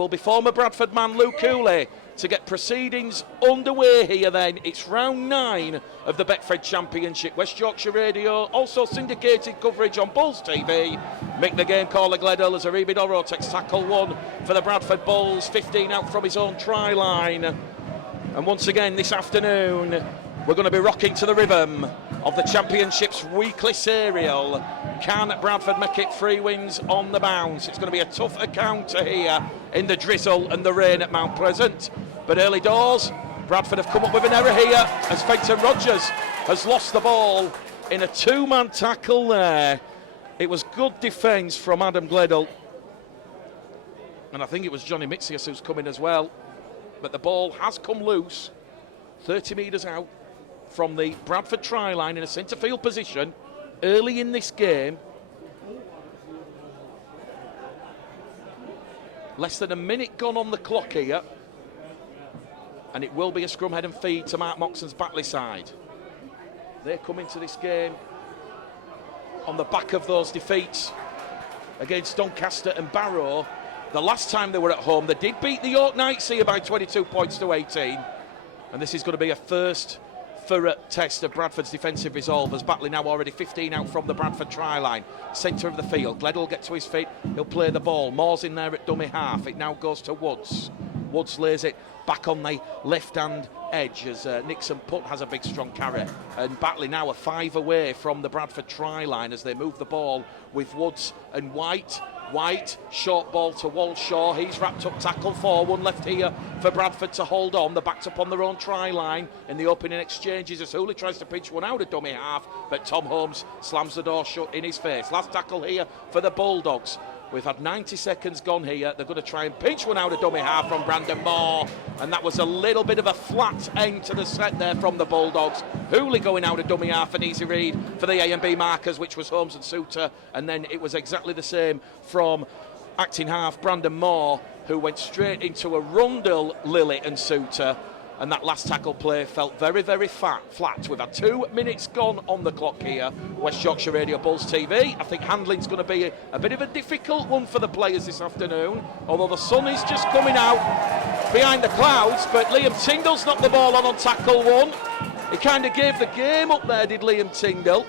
will be former Bradford man Luke Cooley to get proceedings underway here then. It's round 9 of the Betfred Championship. West Yorkshire Radio, also syndicated coverage on Bulls TV. Mick the game caller Gledhill as Aribi Doro takes tackle 1 for the Bradford Bulls, 15 out from his own try line. And once again this afternoon, we're going to be rocking to the rhythm of the Championship's weekly serial. Can Bradford make it 3 wins on the bounce? It's going to be a tough encounter here in the drizzle and the rain at Mount Pleasant. But early doors, Bradford have come up with an error here as Fenton Rogers has lost the ball in a 2-man tackle there. It was good defence from Adam Gledhill. And I think it was Johnny Mitzias who's come in as well. But the ball has come loose, 30 metres out from the Bradford try line in a centre field position early in this game. Less than a minute gone on the clock here. And it will be a scrum head and feed to Mark Moxon's Batley side. They come into this game on the back of those defeats against Doncaster and Barrow. The last time they were at home, they did beat the York Knights here by 22 points to 18. And this is going to be a first thorough test of Bradford's defensive resolve as Batley now already 15 out from the Bradford try line. Centre of the field, Gledhill will get to his feet, he'll play the ball. Moore's in there at dummy half, it now goes to Woods. Woods lays it back on the left-hand edge as Nixon Putt has a big strong carry. And Batley now are 5 away from the Bradford try line as they move the ball with Woods and White. White, short ball to Walshaw. He's wrapped up tackle 4. 1 left here for Bradford to hold on. They're backed up on their own try line in the opening exchanges as Hooley tries to pinch one out of dummy half, but Tom Holmes slams the door shut in his face. Last tackle here for the Bulldogs. We've had 90 seconds gone here. They're going to try and pinch one out of dummy half from Brandon Moore. And that was a little bit of a flat end to the set there from the Bulldogs. Hooley going out of dummy half, an easy read for the A&B markers, which was Holmes and Souter. And then it was exactly the same from acting half Brandon Moore, who went straight into a Rundle, Lilly and Souter. And that last tackle play felt very, very flat. We've had 2 minutes gone on the clock here. West Yorkshire Radio Bulls TV. I think handling's going to be a bit of a difficult one for the players this afternoon, although the sun is just coming out behind the clouds. But Liam Tyndall's knocked the ball on tackle 1. He kind of gave the game up there, did Liam Tyndall.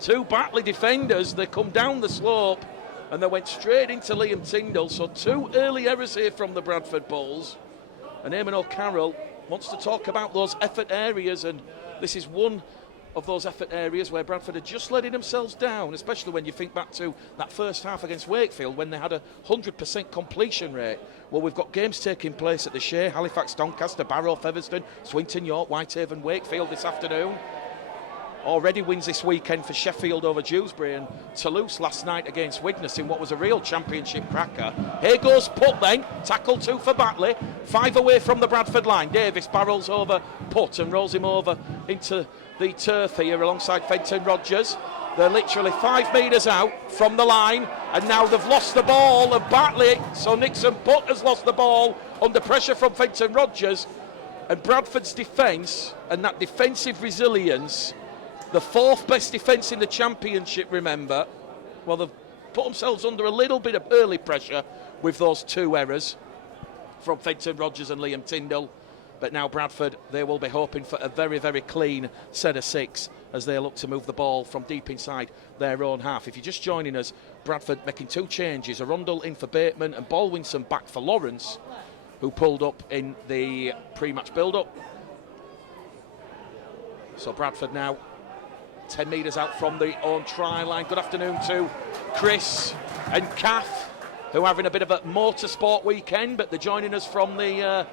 2 Batley defenders, they come down the slope and they went straight into Liam Tyndall. So 2 early errors here from the Bradford Bulls. And Eamon O'Carroll wants to talk about those effort areas, and this is one of those effort areas where Bradford are just letting themselves down, especially when you think back to that first half against Wakefield when they had a 100% completion rate. Well, we've got games taking place at the Shea, Halifax, Doncaster, Barrow, Featherstone, Swinton, York, Whitehaven, Wakefield this afternoon. Already wins this weekend for Sheffield over Dewsbury, and Toulouse last night against Widnes in what was a real championship cracker. Here goes Putt then, tackle 2 for Batley, 5 away from the Bradford line. Davis barrels over Putt and rolls him over into the turf here alongside Fenton Rogers. They're literally 5 metres out from the line, and now they've lost the ball of Batley, so Nixon Putt has lost the ball under pressure from Fenton Rogers. And Bradford's defence and that defensive resilience, the 4th best defence in the Championship, remember. Well, they've put themselves under a little bit of early pressure with those 2 errors from Fenton Rogers and Liam Tyndall. But now Bradford, they will be hoping for a very, very clean set of 6 as they look to move the ball from deep inside their own half. If you're just joining us, Bradford making 2 changes. Arundel in for Bateman and Baldwinson back for Lawrence, who pulled up in the pre-match build-up. So Bradford now 10 metres out from the own try line. Good afternoon to Chris and Kath, who are having a bit of a motorsport weekend, but they're joining us from the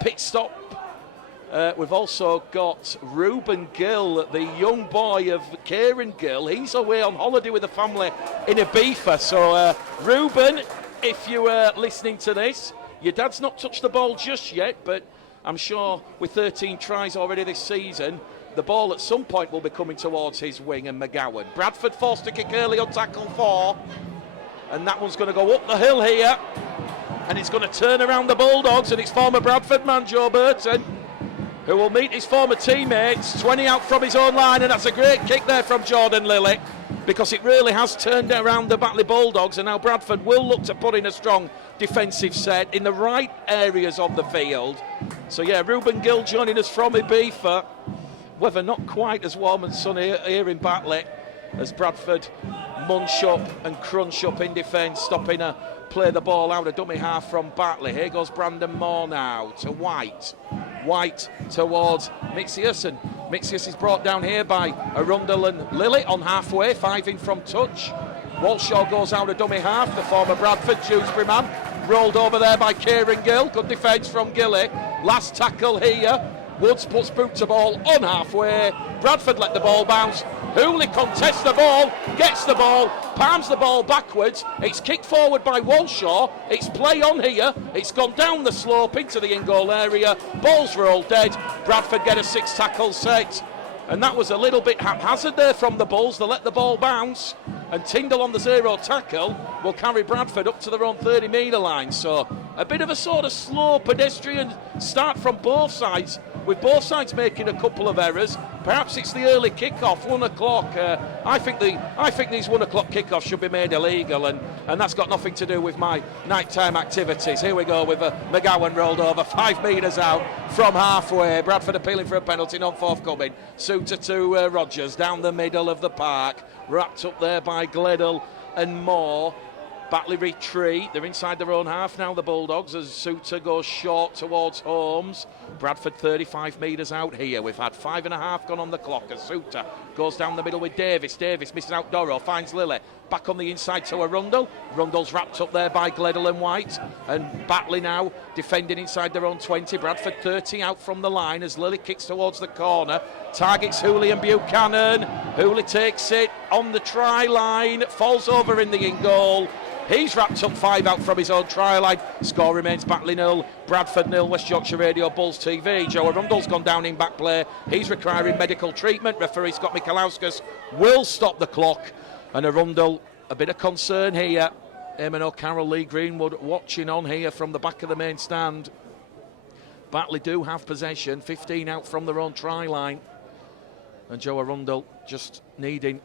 pit stop. We've also got Reuben Gill, the young boy of Kieran Gill. He's away on holiday with the family in Ibiza. So Reuben, if you are listening to this, your dad's not touched the ball just yet, but I'm sure with 13 tries already this season, the ball at some point will be coming towards his wing and McGowan. Bradford forced to kick early on tackle 4. And that one's going to go up the hill here. And it's going to turn around the Bulldogs, and it's former Bradford man Joe Burton, who will meet his former teammates. 20 out from his own line, and that's a great kick there from Jordan Lilly. because it really has turned around the Batley Bulldogs, and now Bradford will look to put in a strong defensive set in the right areas of the field. So yeah, Reuben Gill joining us from Ibiza. Weather not quite as warm and sunny here in Batley as Bradford munch up and crunch up in defence, stopping a play the ball out, a dummy half from Batley. Here goes Brandon Moore now to White. White towards Mixius, and Mixius is brought down here by Arundel and Lilly on halfway, 5 in from touch. Walshaw goes out a dummy half, the former Bradford Dewsbury man, rolled over there by Kieran Gill. Good defence from Gilly. Last tackle here. Woods puts boot to ball on halfway. Bradford let the ball bounce. Hooley contests the ball, gets the ball, palms the ball backwards. It's kicked forward by Walshaw. It's play on here. It's gone down the slope into the in-goal area. Ball's rolled dead. Bradford get a 6 tackle set. And that was a little bit haphazard there from the Bulls. They let the ball bounce. And Tyndall on the 0 tackle will carry Bradford up to their own 30-metre line. So a bit of a sort of slow pedestrian start from both sides, with both sides making a couple of errors. Perhaps it's the early kick-off, 1 o'clock. I think these 1 o'clock kick-offs should be made illegal, and that's got nothing to do with my nighttime activities. Here we go with McGowan rolled over, 5 metres out from halfway. Bradford appealing for a penalty, not forthcoming. Suter to Rogers, down the middle of the park, wrapped up there by Gledhill and Moore. Batley retreat, they're inside their own half now, the Bulldogs, as Suter goes short towards Holmes. Bradford 35 metres out here. We've had 5.5 gone on the clock as Suter goes down the middle with Davis. Davis misses out Dorrow, finds Lilly. Back on the inside to Arundel. Arundel's wrapped up there by Gledhill and White. And Batley now defending inside their own 20. Bradford 30 out from the line as Lilly kicks towards the corner. Targets Hooley and Buchanan. Hooley takes it on the try line, falls over in the in-goal. He's wrapped up 5 out from his own try line. Score remains Batley 0, Bradford 0, West Yorkshire Radio, Bulls TV. Joe Arundel's gone down in back play. He's requiring medical treatment. Referee Scott Michalauskas will stop the clock. And Arundel, a bit of concern here. Eamon O'Carroll, Lee Greenwood watching on here from the back of the main stand. Batley do have possession, 15 out from their own try line. And Joe Arundel just needing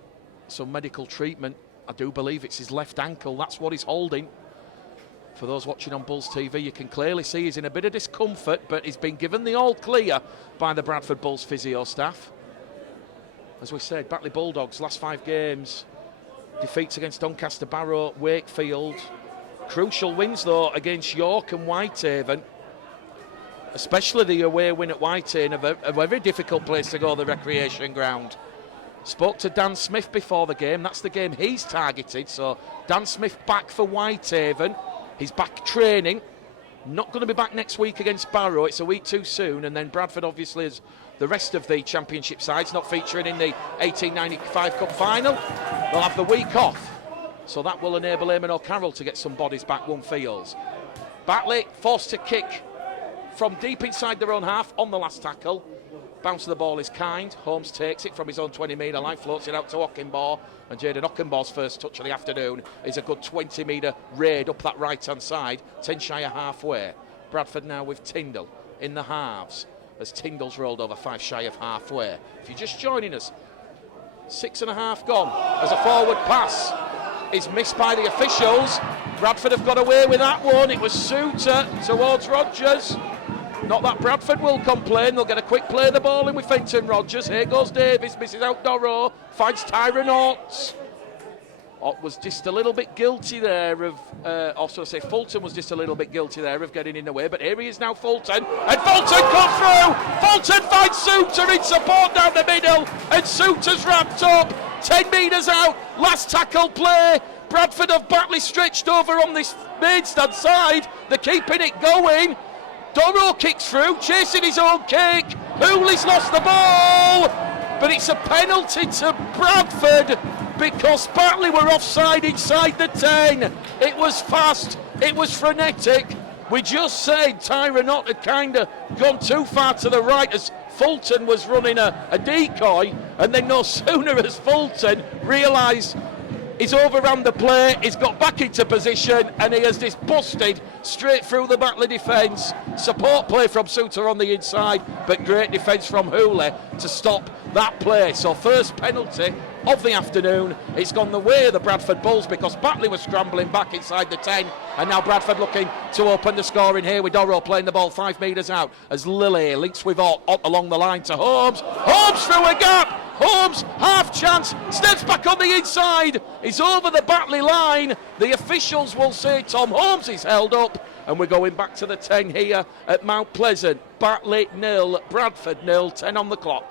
some medical treatment. I do believe it's his left ankle, that's what he's holding. For those watching on Bulls TV, you can clearly see he's in a bit of discomfort, but he's been given the all clear by the Bradford Bulls physio staff. As we said, Batley Bulldogs, last 5 games, defeats against Doncaster, Barrow, Wakefield. Crucial wins, though, against York and Whitehaven. Especially the away win at Whitehaven, a very difficult place to go, the recreation ground. Spoke to Dan Smith before the game. That's the game he's targeted. So Dan Smith back for Whitehaven. He's back training. Not going to be back next week against Barrow. It's a week too soon. And then Bradford, obviously, as the rest of the championship sides, not featuring in the 1895 Cup final. They'll have the week off. So that will enable Eamon O'Carroll to get some bodies back, one feels. Batley forced to kick from deep inside their own half on the last tackle. Bounce of the ball is kind. Holmes takes it from his own 20-metre line, floats it out to Ockenbaugh, and Jaden Ockenbaugh's first touch of the afternoon is a good 20-metre raid up that right-hand side, 10 shy of halfway. Bradford now with Tyndall in the halves, as Tyndall's rolled over 5 shy of halfway. If you're just joining us, 6.5 gone, as a forward pass is missed by the officials. Bradford have got away with that one. It was Suter towards Rogers. Not that Bradford will complain. They'll get a quick play of the ball in with Fenton Rogers. Here goes Davis, misses out Dorrow, finds Tyrone Ott. Ott was just a little bit guilty there of, Fulton was just a little bit guilty there of getting in the way. But here he is now, Fulton, and Fulton comes through. Fulton finds Suter in support down the middle, and Suter's wrapped up. 10 metres out, last tackle play. Bradford have Batley stretched over on this main stand side. They're keeping it going. Dorrow kicks through, chasing his own kick. Hooley's lost the ball, but it's a penalty to Bradford because Batley were offside inside the 10. It was fast, it was frenetic. We just said Tyrone Ott had kind of gone too far to the right as Fulton was running a decoy, and then no sooner has Fulton realised he's overrun the play, he's got back into position, and he has this busted straight through the Batley defence. Support play from Suter on the inside, but great defence from Hooley to stop that play. So first penalty of the afternoon. It's gone the way of the Bradford Bulls because Batley was scrambling back inside the 10, and now Bradford looking to open the scoring here with Doro playing the ball 5 metres out as Lily links with Ott along the line to Holmes. Holmes through a gap. Holmes, half chance, steps back on the inside. He's over the Batley line. The officials will say Tom Holmes is held up, and we're going back to the 10 here at Mount Pleasant. Batley 0, Bradford 0, 10 on the clock.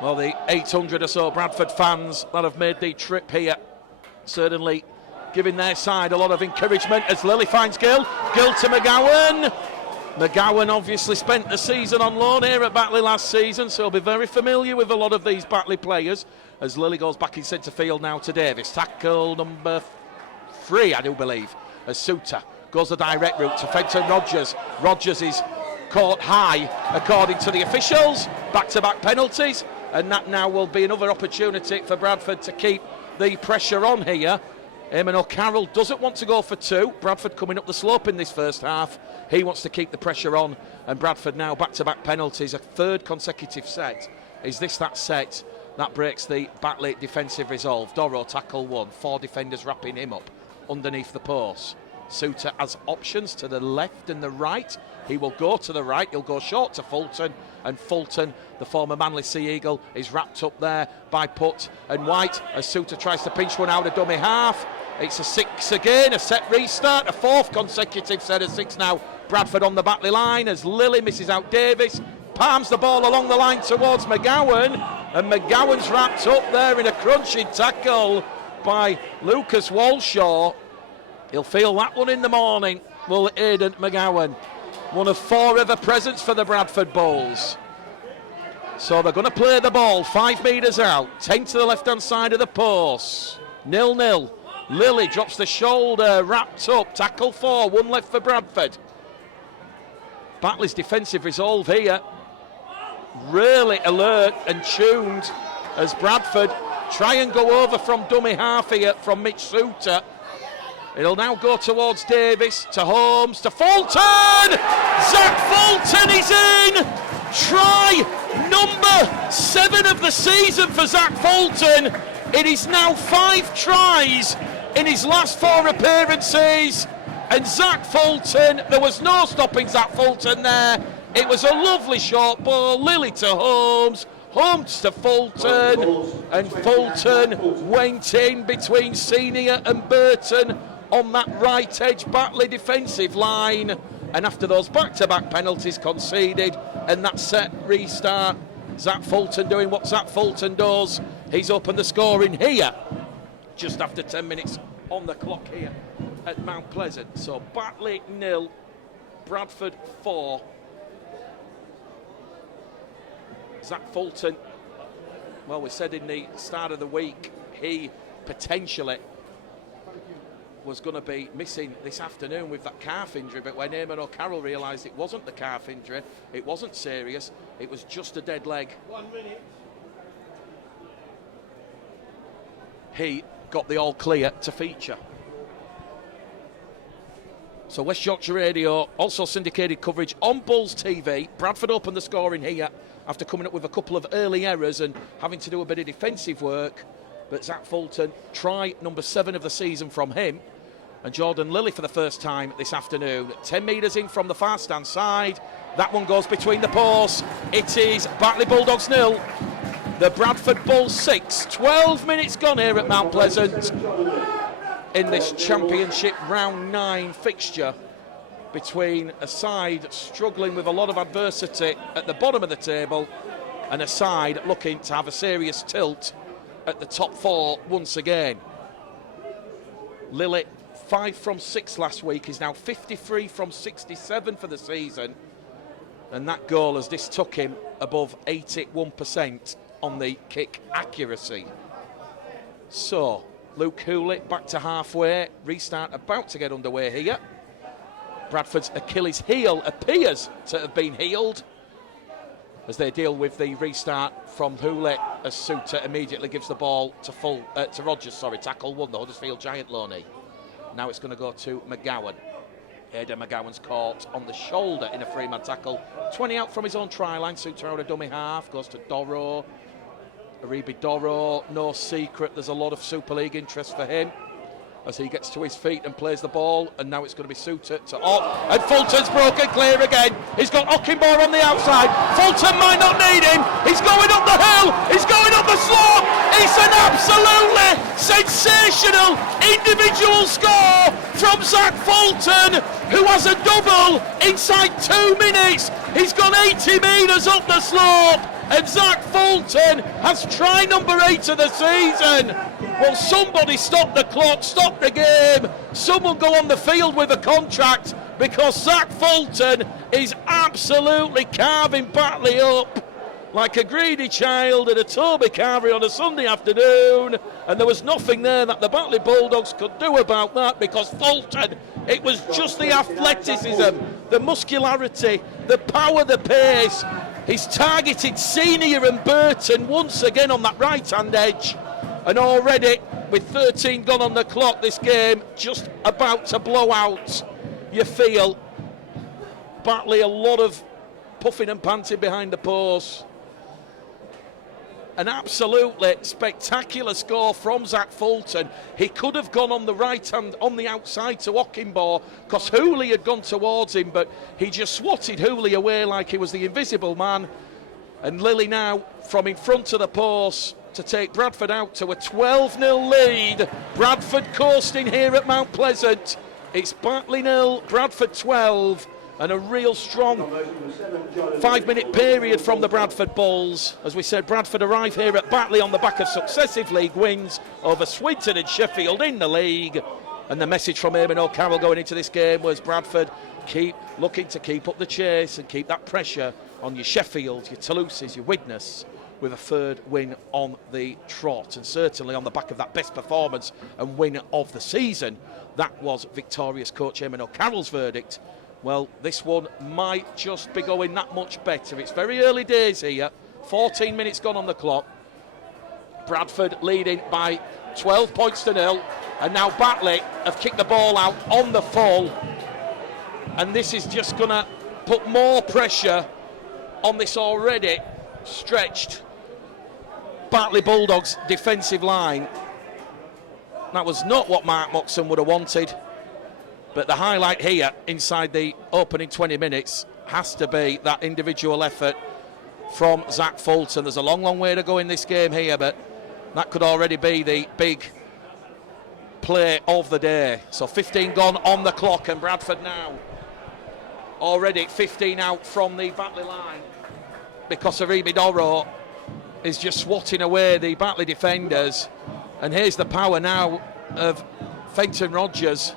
Well, the 800 or so Bradford fans that have made the trip here certainly giving their side a lot of encouragement as Lily finds Gill. Gill to McGowan. McGowan obviously spent the season on loan here at Batley last season, so he'll be very familiar with a lot of these Batley players as Lily goes back in centre field now to Davis. Tackle number 3, I do believe, as Suter goes the direct route to Fenton Rogers. Rogers is caught high according to the officials. Back-to-back penalties, and that now will be another opportunity for Bradford to keep the pressure on here. Eamon O'Carroll doesn't want to go for 2. Bradford coming up the slope in this first half. He wants to keep the pressure on, and Bradford now back-to-back penalties, a 3rd consecutive set. Is this that set that breaks the Batley defensive resolve? Doro tackle 1, 4 defenders wrapping him up underneath the post. Suter has options to the left and the right. He will go to the right, he'll go short to Fulton, and Fulton, the former Manly Sea Eagle, is wrapped up there by Putt and White as Suter tries to pinch one out of dummy half. It's a 6 again, a set restart, a 4th consecutive set of 6 now. Bradford on the Batley line as Lily misses out Davis, palms the ball along the line towards McGowan, and McGowan's wrapped up there in a crunching tackle by Lucas Walshaw. He'll feel that one in the morning, will Aidan McGowan. One of 4 ever presents for the Bradford Bulls. So they're going to play the ball 5 metres out, 10 to the left-hand side of the post. 0-0. Lily drops the shoulder, wrapped up, tackle 4, 1 left for Bradford. Batley's defensive resolve here, really alert and tuned as Bradford try and go over from dummy half here from Mitch Suter. It'll now go towards Davis, to Holmes, to Fulton! Zach Fulton is in! Try number 7 of the season for Zach Fulton. It is now 5 tries in his last 4 appearances. And Zach Fulton, there was no stopping Zach Fulton there. It was a lovely short ball, Lily to Holmes, Holmes to Fulton, and Fulton went in between Senior and Burton on that right edge Batley defensive line. And after those back-to-back penalties conceded and that set restart, Zach Fulton doing what Zach Fulton does. He's opened the scoring here just after 10 minutes on the clock here at Mount Pleasant. So Batley 0, Bradford 4. Zach Fulton, well, we said in the start of the week he potentially was going to be missing this afternoon with that calf injury, but when Eamon O'Carroll realised it wasn't the calf injury, it wasn't serious, it was just a dead leg. 1 minute. He got the all clear to feature. So West Yorkshire Radio also syndicated coverage on Bulls TV. Bradford opened the scoring here after coming up with a couple of early errors and having to do a bit of defensive work. But Zach Fulton, try number 7 of the season from him. And Jordan Lilly for the first time this afternoon. 10 metres in from the far stand side. That one goes between the posts. It is Batley Bulldogs 0. The Bradford Bulls 6. 12 minutes gone here at Mount Pleasant in this Championship Round 9 fixture between a side struggling with a lot of adversity at the bottom of the table and a side looking to have a serious tilt at the top 4 once again. Lily, 5 from 6 last week, is now 53 from 67 for the season, and that goal has just took him above 81% on the kick accuracy. So Luke Hooley back to halfway, restart about to get underway here. Bradford's Achilles heel appears to have been healed as they deal with the restart from Hooley as Suter immediately gives the ball to Rogers, tackle 1, the Huddersfield Giant loanee. Now it's going to go to McGowan. Aidan McGowan's caught on the shoulder in a free-man tackle. 20 out from his own try line. Suter out a dummy half. Goes to Doro. Aribi Doro, no secret. There's a lot of Super League interest for him as he gets to his feet and plays the ball. And now it's going to be Suter to Ock. And Fulton's broken clear again. He's got Ockenbaugh on the outside. Fulton might not need him. He's going up the hill. He's going up the slope. It's an absolutely sensational individual score from Zach Fulton, who has a double inside 2 minutes. He's gone 80 metres up the slope. And Zach Fulton has try number 8 of the season. Well, somebody stop the clock, stop the game. Someone go on the field with a contract, because Zach Fulton is absolutely carving Batley up like a greedy child at a Toby Carvery on a Sunday afternoon. And there was nothing there that the Batley Bulldogs could do about that, because Fulton, it was just the athleticism, the muscularity, the power, the pace. He's targeted Senior and Burton once again on that right-hand edge. And already, with 13 gone on the clock, this game just about to blow out. You feel Batley a lot of puffing and panting behind the post. An absolutely spectacular score from Zach Fulton. He could have gone on the right hand, on the outside to Ockenbaugh, because Hooley had gone towards him, but he just swatted Hooley away like he was the invisible man. And Lilly now from in front of the post to take Bradford out to a 12-0 lead. Bradford coasting here at Mount Pleasant. It's Batley 0, Bradford 12. And a real strong 5-minute period from the Bradford Bulls. As we said, Bradford arrive here at Batley on the back of successive league wins over Swinton and Sheffield in the league. And the message from Eamon O'Carroll going into this game was Bradford keep looking to keep up the chase and keep that pressure on your Sheffields, your Toulouses, your Widnes, with a third win on the trot. And certainly on the back of that best performance and win of the season, that was victorious coach Eamon O'Carroll's verdict. Well, this one might just be going that much better. It's very early days here. 14 minutes gone on the clock. Bradford leading by 12 points to 0. And now Batley have kicked the ball out on the full. And this is just going to put more pressure on this already stretched Batley Bulldogs defensive line. That was not what Mark Moxon would have wanted. But the highlight here inside the opening 20 minutes has to be that individual effort from Zach Fulton. There's a long, long way to go in this game here, but that could already be the big play of the day. So 15 gone on the clock, and Bradford now already 15 out from the Batley line, because Aribi Doro is just swatting away the Batley defenders. And here's the power now of Fenton Rogers.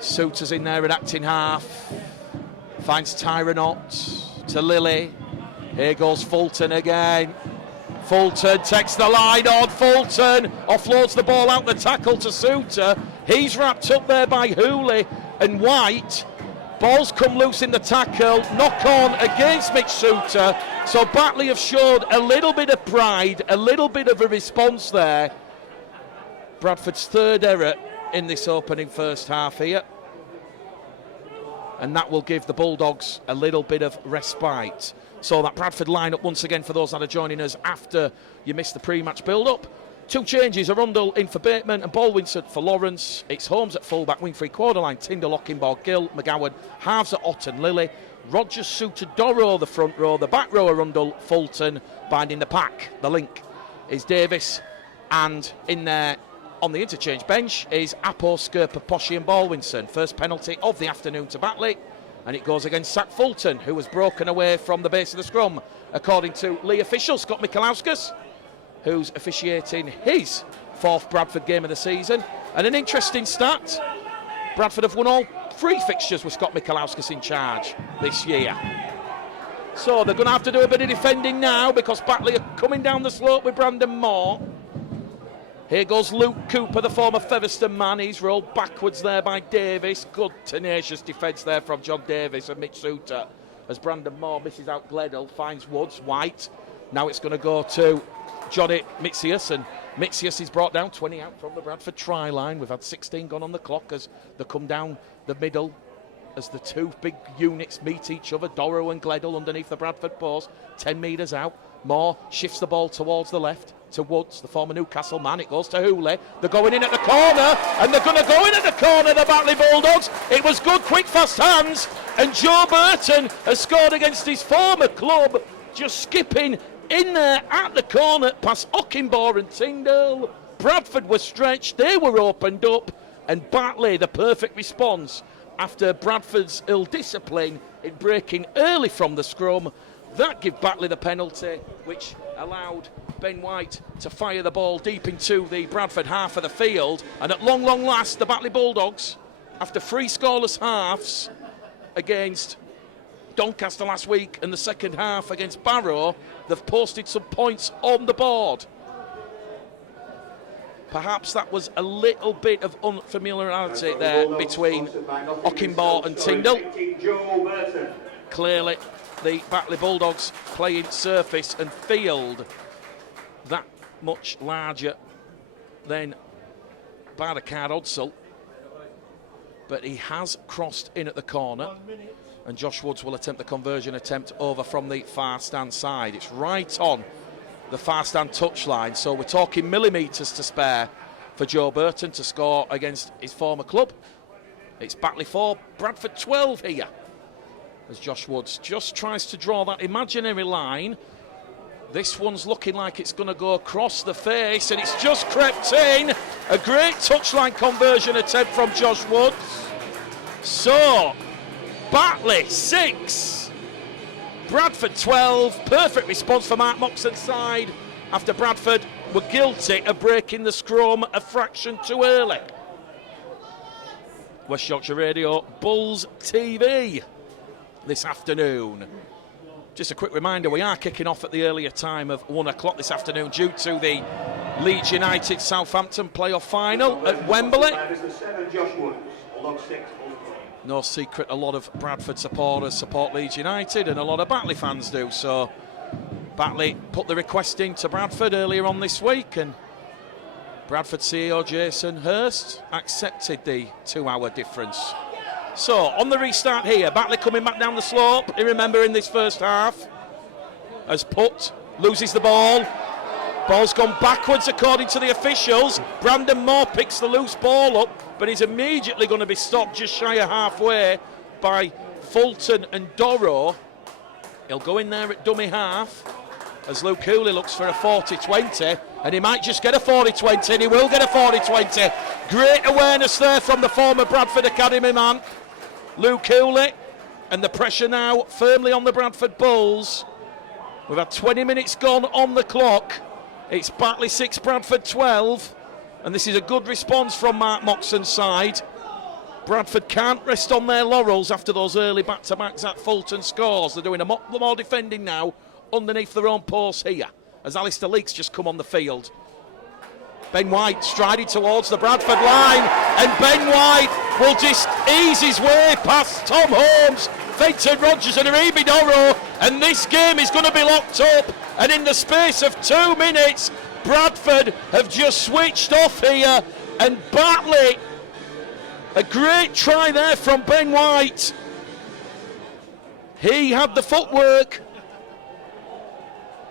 Suter's in there at acting half, finds Tyron Ott to Lilly. Here goes Fulton again. Fulton takes the line on. Fulton offloads the ball out the tackle to Suter. He's wrapped up there by Hooley and White. Ball's come loose in the tackle, knock on against Mitch Suter. So Batley have showed a little bit of pride, a little bit of a response there. Bradford's third error in this opening first half here. And that will give the Bulldogs a little bit of respite. So that Bradford lineup once again for those that are joining us after you missed the pre-match build-up. Two changes, Arundel in for Bateman and Baldwinson for Lawrence. It's Holmes at full-back, wing-free quarter-line, Tyndall, Ockenbaugh, Gill, McGowan, halves at Ott and Lilly. Rogers, Suter, Doro the front row, the back row Arundel, Fulton binding the pack. The link is Davis, and in there on the interchange bench is Apo, Skirper, Poshy and Baldwinson. First penalty of the afternoon to Batley, and it goes against Zach Fulton, who was broken away from the base of the scrum, according to Lee official Scott Michalauskas, who's officiating his fourth Bradford game of the season. And an interesting stat, Bradford have won all 3 fixtures with Scott Michalauskas in charge this year. So they're going to have to do a bit of defending now, because Batley are coming down the slope with Brandon Moore. Here goes Luke Cooper, the former Featherstone man. He's rolled backwards there by Davis. Good tenacious defence there from John Davis and Mitch Suter, as Brandon Moore misses out Gledhill, finds Woods, White. Now it's going to go to Johnny Mitzius, and Mixius is brought down, 20 out from the Bradford try line. We've had 16 gone on the clock as they come down the middle as the two big units meet each other. Dorrow and Gledel underneath the Bradford post, 10 metres out. Moore shifts the ball towards the left to Woods, the former Newcastle man. It goes to Hooley. They're going in at the corner, and they're going to go in at the corner, the Batley Bulldogs. It was good, quick, fast hands, and Joe Burton has scored against his former club, just skipping in there at the corner past Ockenbaugh and Tyndall. Bradford was stretched, they were opened up, and Batley, the perfect response after Bradford's ill discipline in breaking early from the scrum. That gave Batley the penalty, which allowed Ben White to fire the ball deep into the Bradford half of the field. And at long last, the Batley Bulldogs, after 3 scoreless halves against Doncaster last week and the second half against Barrow, they've posted some points on the board. Perhaps that was a little bit of unfamiliarity there between Ockenbaugh and Tyndall. Clearly, the Batley Bulldogs playing surface and field that much larger than Barricade Odsall. But he has crossed in at the corner, and Josh Woods will attempt the conversion attempt over from the far stand side. It's right on the far stand touchline, so we're talking millimetres to spare for Joe Burton to score against his former club. It's Batley 4, Bradford 12 here, as Josh Woods just tries to draw that imaginary line. This one's looking like it's going to go across the face, and it's just crept in. A great touchline conversion attempt from Josh Woods. So, Batley 6, Bradford 12. Perfect response for Mark Moxon's side after Bradford were guilty of breaking the scrum a fraction too early. West Yorkshire Radio, Bulls TV this afternoon. Just a quick reminder, we are kicking off at the earlier time of 1 o'clock this afternoon due to the Leeds United Southampton playoff final at Wembley. No secret, a lot of Bradford supporters support Leeds United, and a lot of Batley fans do. So Batley put the request in to Bradford earlier on this week, and Bradford CEO Jason Hurst accepted the 2-hour difference. So, on the restart here, Batley coming back down the slope. You remember in this first half, as Putt loses the ball. Ball's gone backwards according to the officials. Brandon Moore picks the loose ball up, but he's immediately going to be stopped just shy of halfway by Fulton and Dorrow. He'll go in there at dummy half as Luke Cooley looks for a 40-20, and he might just get a 40-20, and he will get a 40-20. Great awareness there from the former Bradford Academy man, Luke Cooley, and the pressure now firmly on the Bradford Bulls. We've had 20 minutes gone on the clock. It's Batley 6, Bradford 12, and this is a good response from Mark Moxon's side. Bradford can't rest on their laurels after those early back-to-backs at Fulton scores. They're doing a lot more defending now underneath their own post here, as Alistair Leakes just come on the field. Ben White striding towards the Bradford line, and Ben White will just ease his way past Tom Holmes, Fenton Rogers and Aribi Dorrow, and this game is going to be locked up. And in the space of 2 minutes, Bradford have just switched off here, and Batley, a great try there from Ben White. He had the footwork,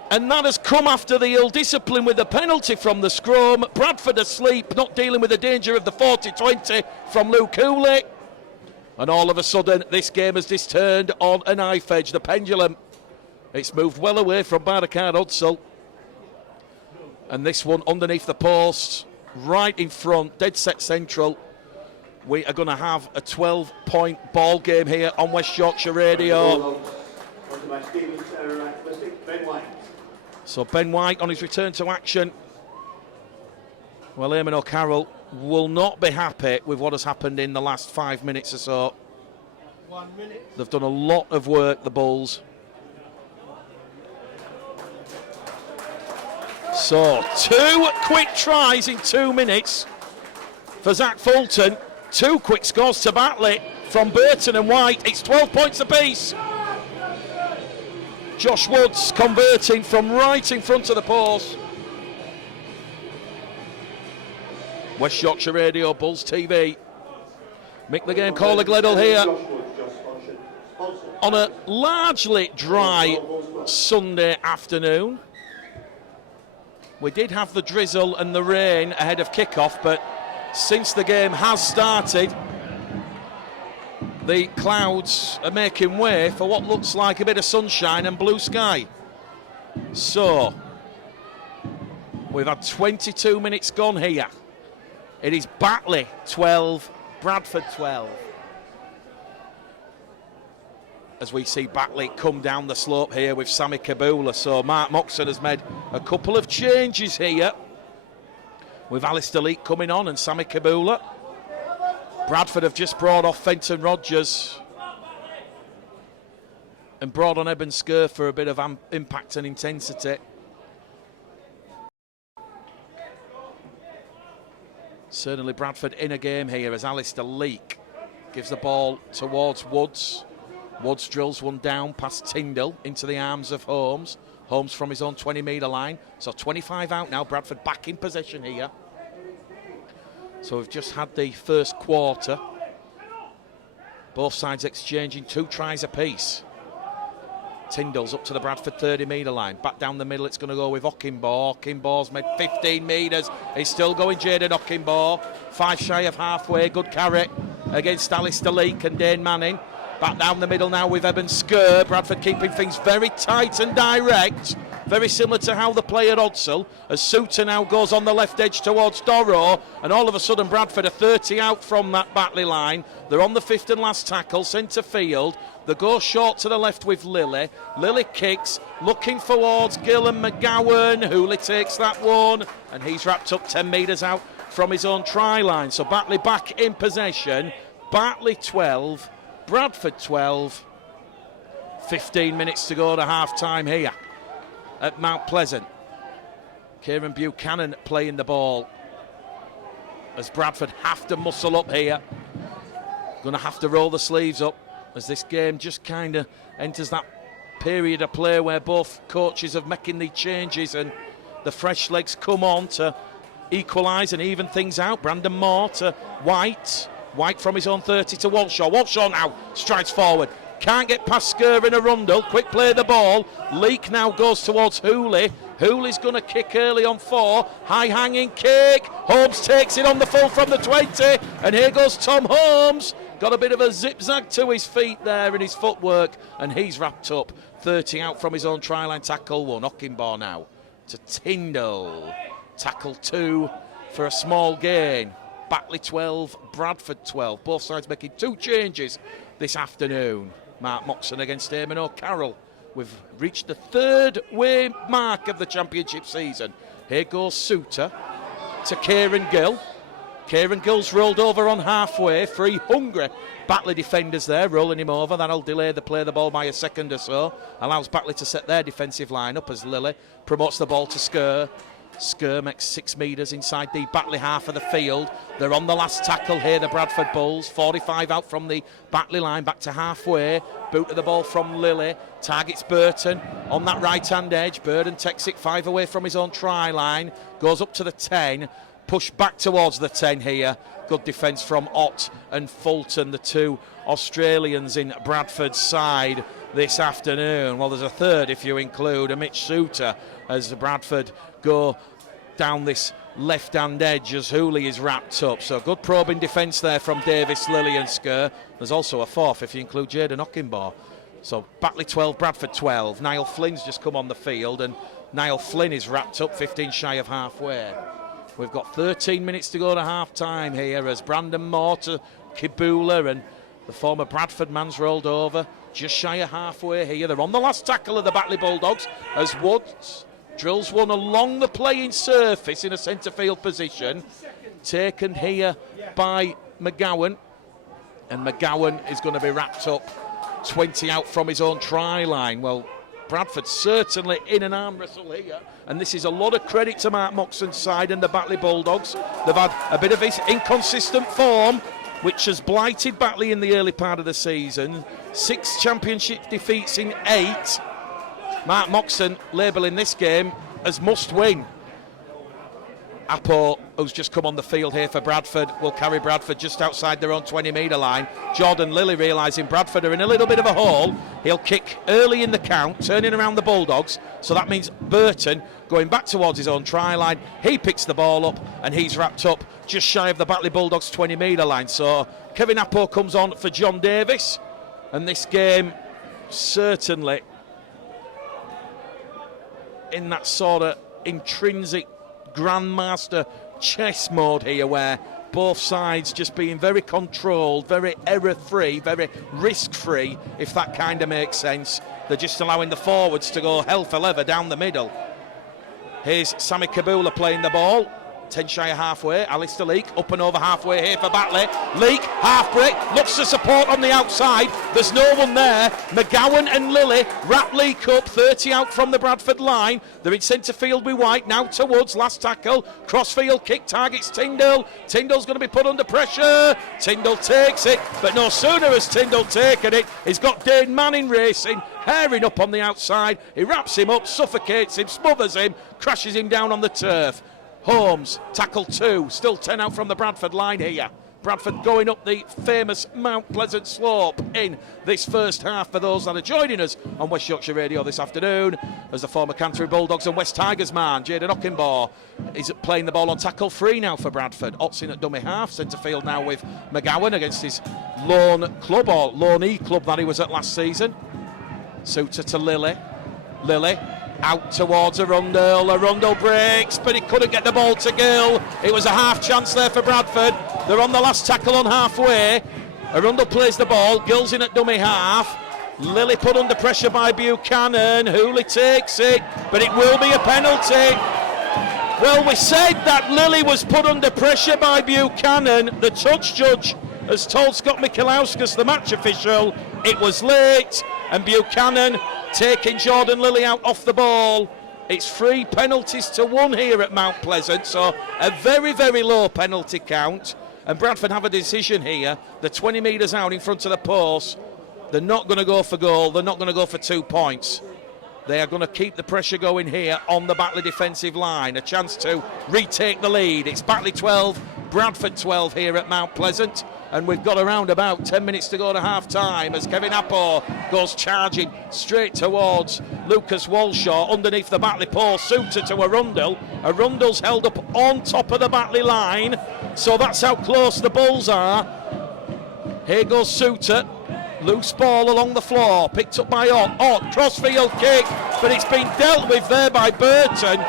and that has come after the ill discipline with the penalty from the scrum. Bradford asleep, not dealing with the danger of the 40-20 from Luke Cooley. And all of a sudden, this game has just turned on a knife edge. The pendulum, it's moved well away from Barricade Odsall. And this one underneath the post, right in front, dead set central. We are going to have a 12-point ball game here on West Yorkshire Radio. So Ben White on his return to action. Well, Eamon O'Carroll will not be happy with what has happened in the last 5 minutes or so. 1 minute. They've done a lot of work, the Bulls. So 2 quick tries in 2 minutes for Zach Fulton. 2 quick scores to Batley from Burton and White. It's 12 points apiece. Josh Woods converting from right in front of the post. West Yorkshire Radio, Bulls TV. Mick the Game caller Gleddle here on a largely dry Sunday afternoon. We did have the drizzle and the rain ahead of kick-off, but since the game has started, the clouds are making way for what looks like a bit of sunshine and blue sky. So, we've had 22 minutes gone here. It is Batley 12, Bradford 12. As we see Batley come down the slope here with Sammy Kabula. So Mark Moxon has made a couple of changes here, with Alistair Leake coming on and Sammy Kabula. Bradford have just brought off Fenton Rodgers and brought on Eben Skur for a bit of impact and intensity. Certainly Bradford in a game here as Alistair Leake gives the ball towards Woods. Woods drills one down past Tyndall into the arms of Holmes. Holmes from his own 20-metre line. So 25 out now, Bradford back in possession here. So we've just had the first quarter. Both sides exchanging 2 tries apiece. Tyndall's up to the Bradford 30-metre line. Back down the middle, it's going to go with Ockenbaugh. Ockenbaugh's made 15 metres. He's still going, Jaden Ockenbaugh. 5 shy of halfway. Good carry against Alistair Leake and Dane Manning. Back down the middle now with Eben Skur. Bradford keeping things very tight and direct. Very similar to how they play at Odsall. As Souter now goes on the left edge towards Dorrough. And all of a sudden Bradford are 30 out from that Batley line. They're on the 5th and last tackle, centre field. They go short to the left with Lilly. Lilly kicks, looking towards Gill and McGowan. Hooley takes that one. And he's wrapped up 10 metres out from his own try line. So Batley back in possession. Batley 12. Bradford 12, 15 minutes to go to half-time here at Mount Pleasant. Kieran Buchanan playing the ball as Bradford have to muscle up here. Going to have to roll the sleeves up as this game just kind of enters that period of play where both coaches are making the changes and the fresh legs come on to equalise and even things out. Brandon Moore to White. White from his own 30 to Walshaw. Walshaw now strides forward. Can't get past Skur in a rundle. Quick play the ball. Leake now goes towards Hooley. Hooley's going to kick early on 4. High hanging kick. Holmes takes it on the full from the 20. And here goes Tom Holmes. Got a bit of a zip-zag to his feet there in his footwork. And he's wrapped up. 30 out from his own try-line tackle 1. Ockenbaugh now to Tyndall. Tackle 2 for a small gain. Batley 12, Bradford 12. Both sides making 2 changes this afternoon. Mark Moxon against Eamon O'Carroll. We've reached the 3rd way mark of the championship season. Here goes Souter to Kieran Gill. Kieran Gill's rolled over on halfway. 3 hungry Batley defenders there, rolling him over. That'll delay the play of the ball by a second or so. Allows Batley to set their defensive line up as Lilly promotes the ball to Skur. Skur makes 6 metres inside the Batley half of the field. They're on the last tackle here, the Bradford Bulls. 45 out from the Batley line, back to halfway. Boot of the ball from Lilly. Targets Burton on that right-hand edge. Burton takes it 5 away from his own try line. Goes up to the 10. Push back towards the 10 here. Good defence from Ott and Fulton, the 2 Australians in Bradford's side this afternoon. Well, there's a third if you include a Mitch Souter as Bradford go down this left-hand edge as Hooley is wrapped up. So good probing defence there from Davis, Lilly and Skur. There's also a 4th if you include Jaden Ockenbaugh. So Batley 12, Bradford 12. Niall Flynn's just come on the field and Niall Flynn is wrapped up 15 shy of halfway. We've got 13 minutes to go to half-time here as Brandon Moore to Kibula and the former Bradford man's rolled over. Just shy of halfway here. They're on the last tackle of the Batley Bulldogs as Woods drills one along the playing surface in a centre field position. Taken here by McGowan. And McGowan is going to be wrapped up 20 out from his own try line. Well, Bradford certainly in an arm wrestle here. And this is a lot of credit to Mark Moxon's side and the Batley Bulldogs. They've had a bit of inconsistent form, which has blighted Batley in the early part of the season. 6 championship defeats in 8. Mark Moxon labelling this game as must win. Apo, who's just come on the field here for Bradford, will carry Bradford just outside their own 20-metre line. Jordan Lilly, realising Bradford are in a little bit of a hole, he'll kick early in the count, turning around the Bulldogs. So that means Burton going back towards his own try line. He picks the ball up and he's wrapped up just shy of the Batley Bulldogs 20-metre line. So Kevin Apo comes on for John Davis, and this game certainly in that sort of intrinsic grandmaster chess mode here, where both sides just being very controlled, very error-free, very risk-free, if that kind of makes sense. They're just allowing the forwards to go hell for leather down the middle. Here's Sammy Kabula playing the ball. 10 shy of halfway. Alistair Leake up and over halfway here for Batley. Leake, half break, looks for support on the outside. There's no one there. McGowan and Lilly wrap Leake up, 30 out from the Bradford line. They're in centre field with White, now towards last tackle. Crossfield kick targets Tyndall. Tyndall's going to be put under pressure. Tyndall takes it, but no sooner has Tyndall taken it, he's got Dane Manning racing, herring up on the outside. He wraps him up, suffocates him, smothers him, crashes him down on the turf. Holmes, tackle 2, still 10 out from the Bradford line here. Bradford going up the famous Mount Pleasant slope in this first half for those that are joining us on West Yorkshire Radio this afternoon, as the former Canterbury Bulldogs and West Tigers man, Jayden Ockenbaugh, is playing the ball on tackle 3 now for Bradford. Otts in at dummy half, centre field now with McGowan against his loan club, or loanee club that he was at last season. Suter to Lilly. Lilly out towards Arundel. Arundel breaks, but he couldn't get the ball to Gill. It was a half chance there for Bradford. They're on the last tackle on halfway. Arundel plays the ball. Gill's in at dummy half. Lilly put under pressure by Buchanan. Hooley takes it, but it will be a penalty. Well, we said that Lilly was put under pressure by Buchanan. The touch judge has told Scott Michelauskas, the match official, it was late, and Buchanan taking Jordan Lilly out off the ball. It's 3 penalties to 1 here at Mount Pleasant, so a very, very low penalty count. And Bradford have a decision here. They're 20 metres out in front of the post. They're not going to go for goal. They're not going to go for 2 points. They are going to keep the pressure going here on the Batley defensive line. A chance to retake the lead. It's Batley 12, Bradford 12 here at Mount Pleasant. And we've got around about 10 minutes to go to half-time as Kevin Apo goes charging straight towards Lucas Walshaw underneath the Batley post. Suter to Arundel. Arundel's held up on top of the Batley line, so that's how close the Bulls are. Here goes Suter. Loose ball along the floor, picked up by Ott. Ott, crossfield kick, but it's been dealt with there by Burton.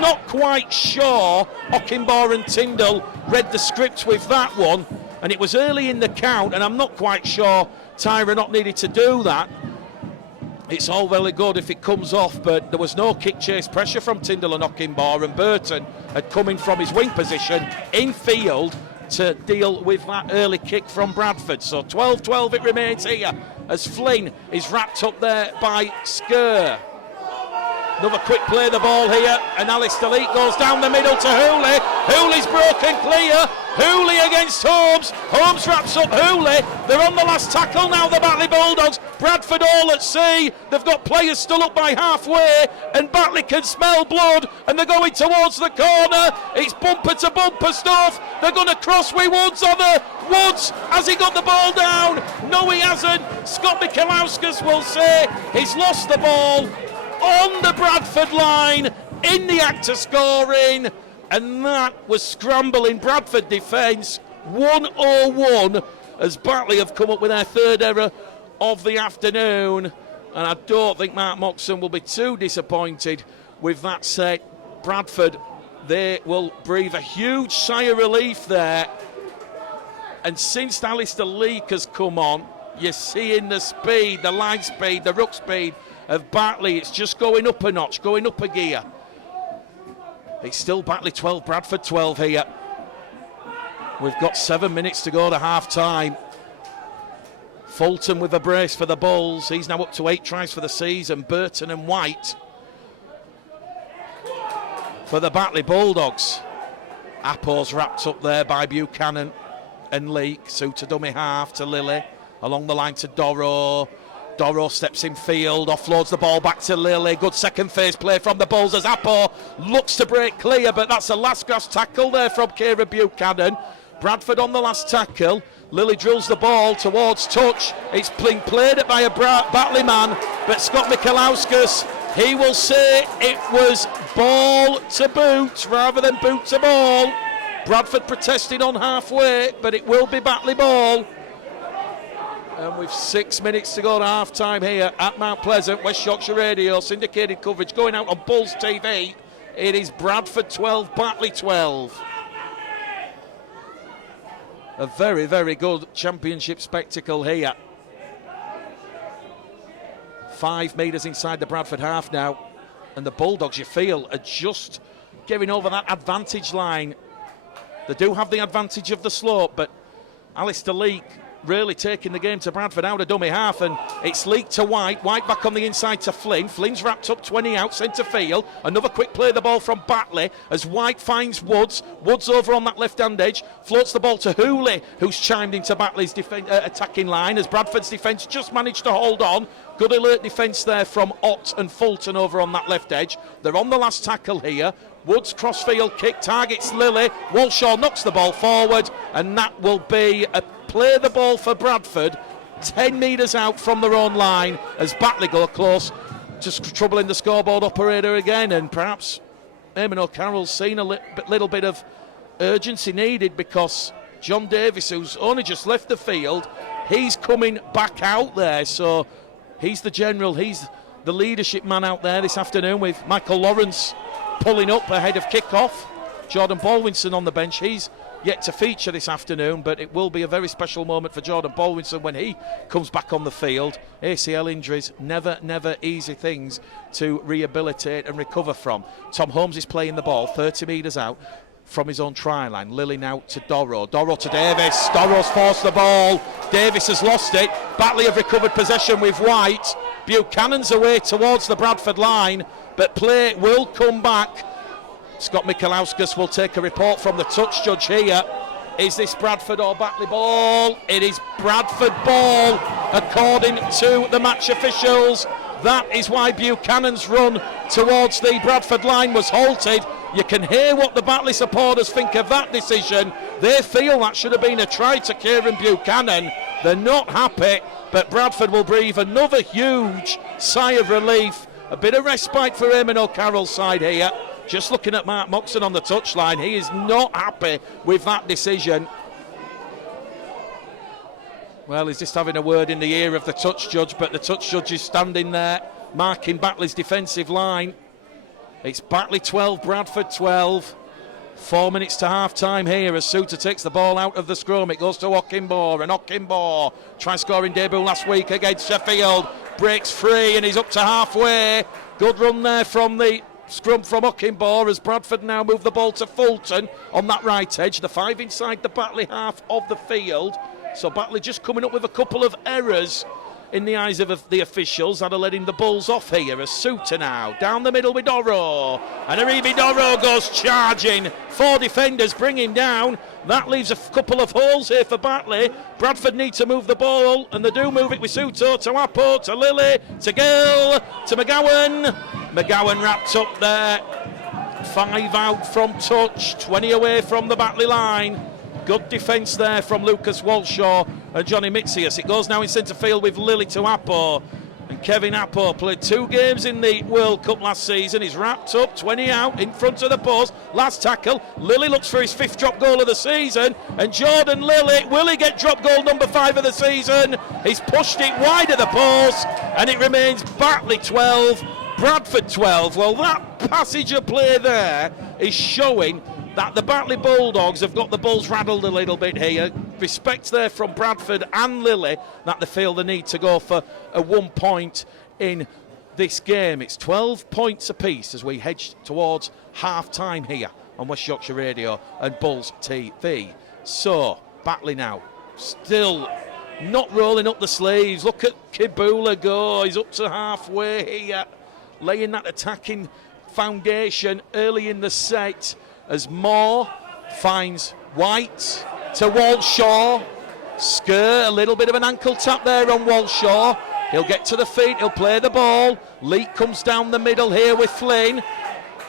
Not quite sure Ockenbaugh and Tyndall read the script with that one. And it was early in the count, and I'm not quite sure Tyrone Ott needed to do that. It's all very good if it comes off, but there was no kick chase pressure from Tyndall and Ockenbaugh, and Burton had come in from his wing position in field to deal with that early kick from Bradford. So 12-12 it remains here as Flynn is wrapped up there by Skur. Another quick play of the ball here, and Alistair Leake goes down the middle to Hooley. Hooley's broken clear. Hooley against Holmes. Holmes wraps up Hooley. They're on the last tackle now, the Batley Bulldogs. Bradford all at sea. They've got players still up by halfway, and Batley can smell blood, and they're going towards the corner. It's bumper to bumper stuff. They're going to cross with Woods on the Woods. Has he got the ball down? No, he hasn't. Scott Michelauskas will say he's lost the ball on the Bradford line in the act of scoring, and that was scrambling Bradford defence. 101 as Batley have come up with their 3rd error of the afternoon, and I don't think Mark Moxon will be too disappointed with that set. Bradford, they will breathe a huge sigh of relief there, and since Alistair Leake has come on, you're seeing the speed, the line speed, the ruck speed of Batley. It's just going up a notch, going up a gear. It's still Batley 12, Bradford 12 here. We've got 7 minutes to go to half-time. Fulton with a brace for the Bulls. He's now up to 8 tries for the season. Burton and White for the Batley Bulldogs. Apo's wrapped up there by Buchanan and Leake. Suter dummy half to Lilly. Along the line to Dorrow. Doro steps in field, offloads the ball back to Lily. Good second phase play from the Bulls as Appo looks to break clear, but that's a last gasp tackle there from Kieran Buchanan. Bradford on the last tackle. Lily drills the ball towards touch. It's being played by a Batley man, but Scott Michalauskas, he will say it was ball to boot rather than boot to ball. Bradford protesting on halfway, but it will be Batley ball. And with 6 minutes to go to half-time here at Mount Pleasant, West Yorkshire Radio, syndicated coverage going out on Bulls TV. It is Bradford 12, Batley 12. A very, very good championship spectacle here. 5 metres inside the Bradford half now. And the Bulldogs, you feel, are just getting over that advantage line. They do have the advantage of the slope, but Alistair Leake really taking the game to Bradford out of dummy half, and it's leaked to White. White back on the inside to Flynn. Flynn's wrapped up 20 out centre field. Another quick play the ball from Batley as White finds Woods. Woods over on that left hand edge, floats the ball to Hooley, who's chimed into Batley's attacking line as Bradford's defence just managed to hold on. Good alert defence there from Ott and Fulton over on that left edge. They're on the last tackle here. Woods crossfield kick targets Lily. Walshaw knocks the ball forward, and that will be a play the ball for Bradford 10 metres out from their own line as Batley go close, just troubling the scoreboard operator again. And perhaps Eamon O'Carroll's seen a little bit of urgency needed, because John Davis, who's only just left the field, he's coming back out there. So he's the general, he's the leadership man out there this afternoon, with Michael Lawrence pulling up ahead of kick-off. Jordan Baldwinson on the bench. He's yet to feature this afternoon, but it will be a very special moment for Jordan Baldwinson when he comes back on the field. ACL injuries, never easy things to rehabilitate and recover from. Tom Holmes is playing the ball 30 metres out from his own try line. Lily now to Doro. Doro to Davis. Doro's forced the ball. Davis has lost it. Batley have recovered possession with White. Buchanan's away towards the Bradford line, but play will come back. Scott Michalauskas will take a report from the touch judge here. Is this Bradford or Batley ball? It is Bradford ball, according to the match officials. That is why Buchanan's run towards the Bradford line was halted. You can hear what the Batley supporters think of that decision. They feel that should have been a try to Kieran Buchanan. They're not happy, but Bradford will breathe another huge sigh of relief. A bit of respite for Eamon O'Carroll's side here. Just looking at Mark Moxon on the touchline, he is not happy with that decision. Well, he's just having a word in the ear of the touch judge, but the touch judge is standing there marking Batley's defensive line. It's Batley 12, Bradford 12. 4 minutes to half time here as Suter takes the ball out of the scrum. It goes to Ockenbaugh, and Ockenbaugh try scoring debut last week against Sheffield. Breaks free and he's up to halfway. Good run there from the scrum from Ockenbaugh as Bradford now move the ball to Fulton on that right edge. The 5 inside the Batley half of the field. So Batley just coming up with a couple of errors in the eyes of the officials that are letting the Bulls off here. As Suter now down the middle with Doro, and Aribi Doro goes charging. 4 defenders bring him down. That leaves a couple of holes here for Batley. Bradford need to move the ball, and they do move it with Suter to Appo, to Lily, to Gill, to McGowan. McGowan wrapped up there. 5 out from touch, 20 away from the Batley line. Good defence there from Lucas Walshaw and Johnny Mitzias. It goes now in centre field with Lily to Appo. And Kevin Appo played 2 games in the World Cup last season. He's wrapped up, 20 out in front of the post. Last tackle. Lily looks for his 5th drop goal of the season. And Jordan Lily, will he get drop goal number 5 of the season? He's pushed it wide of the post, and it remains Batley 12, Bradford 12. Well, that passage of play there is showing that the Batley Bulldogs have got the Bulls rattled a little bit here. Respect there from Bradford and Lily that they feel the need to go for a 1 point in this game. It's 12 points apiece as we head towards half-time here on West Yorkshire Radio and Bulls TV. So, Batley now, still not rolling up the sleeves. Look at Kibula go, he's up to halfway here, laying that attacking foundation early in the set. As Moore finds White to Walshaw. Sker, a little bit of an ankle tap there on Walshaw. He'll get to the feet, he'll play the ball. Leake comes down the middle here with Flynn.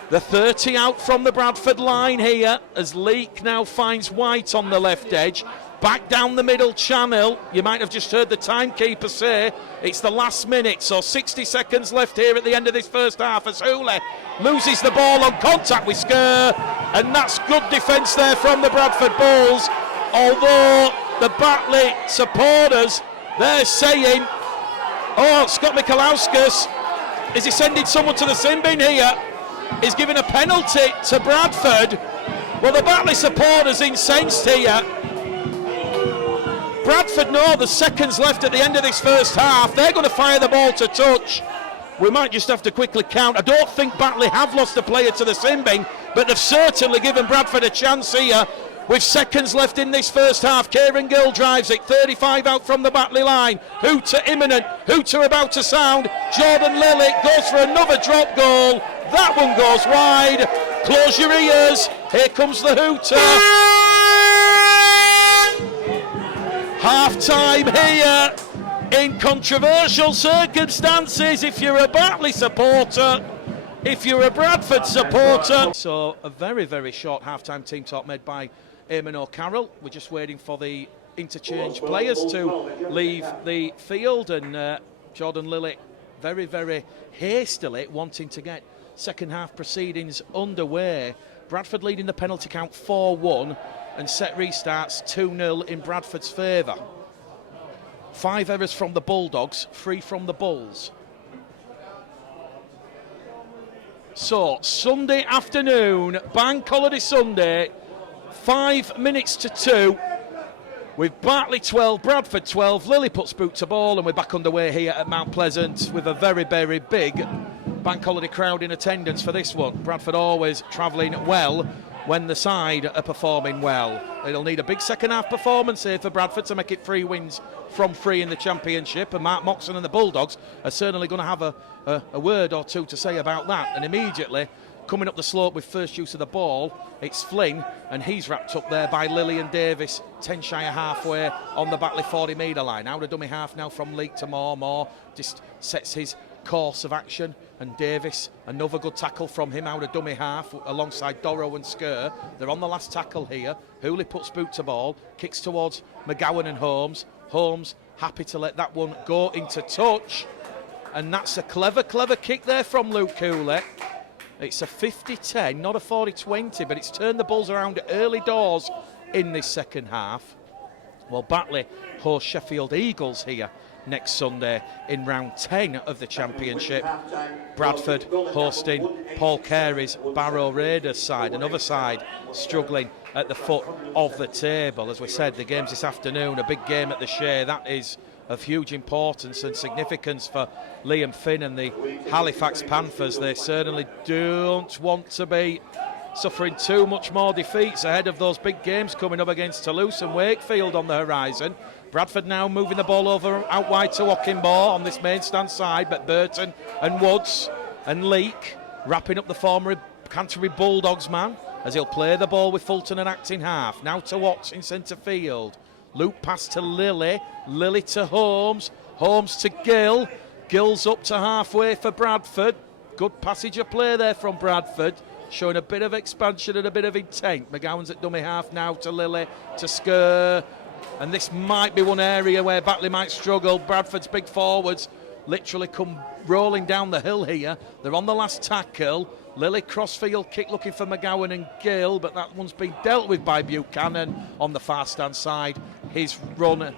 The 30 out from the Bradford line here as Leake now finds White on the left edge. Back down the middle channel. You might have just heard the timekeeper say it's the last minute, so 60 seconds left here at the end of this first half as Hooley loses the ball on contact with Skur, and that's good defence there from the Bradford Bulls. Although the Batley supporters, they're saying, oh, Scott Michalauskas, is he sending someone to the sin bin here? He's giving a penalty to Bradford. Well, the Batley supporters incensed here. Bradford know there's seconds left at the end of this first half. They're going to fire the ball to touch. We might just have to quickly count. I don't think Batley have lost a player to the sin bin, but they've certainly given Bradford a chance here. With seconds left in this first half, Kieran Gill drives it, 35 out from the Batley line. Hooter imminent, Hooter about to sound. Jordan Lilly goes for another drop goal. That one goes wide. Close your ears. Here comes the Hooter. Half time here in controversial circumstances if you're a Batley supporter, if you're a Bradford supporter. So a very, very short half-time team talk made by Eamon O'Carroll. We're just waiting for the interchange players to leave the field, and Jordan Lilly very, very hastily wanting to get second half proceedings underway. Bradford leading the penalty count 4-1 and set restarts 2-0 in Bradford's favour. 5 errors from the Bulldogs, 3 from the Bulls. So, Sunday afternoon, Bank Holiday Sunday, 5 minutes to 2, with Batley 12, Bradford 12. Lilly puts boot to ball, and we're back underway here at Mount Pleasant with a very, very big Bank Holiday crowd in attendance for this one. Bradford always travelling well when the side are performing well. It'll need a big second half performance here for Bradford to make it 3 wins from 3 in the championship, and Mark Moxon and the Bulldogs are certainly going to have a word or two to say about that. And immediately coming up the slope with first use of the ball, it's Flynn, and he's wrapped up there by Lilly and Davis, 10 shy of halfway on the Batley 40 metre line. Out of dummy half now from Leake to Moore just sets his course of action, and Davis, another good tackle from him out of dummy half alongside Dorrow and Skur. They're on the last tackle here. Hooley puts boot to ball, kicks towards McGowan and Holmes. Holmes happy to let that one go into touch, and that's a clever kick there from Luke Hooley. It's a 50-10, not a 40-20, but it's turned the Bulls around early doors in this second half. Well, Batley host Sheffield Eagles here next Sunday in round 10 of the championship. Bradford hosting Paul Carey's Barrow Raiders side, another side struggling at the foot of the table. As we said, the game's this afternoon, a big game at the Shea. That is of huge importance and significance for Liam Finn and the Halifax Panthers. They certainly don't want to be suffering too much more defeats ahead of those big games coming up against Toulouse and Wakefield on the horizon. Bradford now moving the ball over out wide to Ockenbaugh on this main stand side, but Burton and Woods and Leake wrapping up the former Canterbury Bulldogs man as he'll play the ball with Fulton and Acton half. Now to Watts in centre field. Loop pass to Lilly, Lilly to Holmes, Holmes to Gill, Gill's up to halfway for Bradford. Good passage of play there from Bradford, showing a bit of expansion and a bit of intent. McGowan's at dummy half now to Lilly, to Skur, and this might be one area where Batley might struggle. Bradford's big forwards literally come rolling down the hill here. They're on the last tackle. Lilly crossfield kick looking for McGowan and Gill, but that one's been dealt with by Buchanan on the far stand side. His run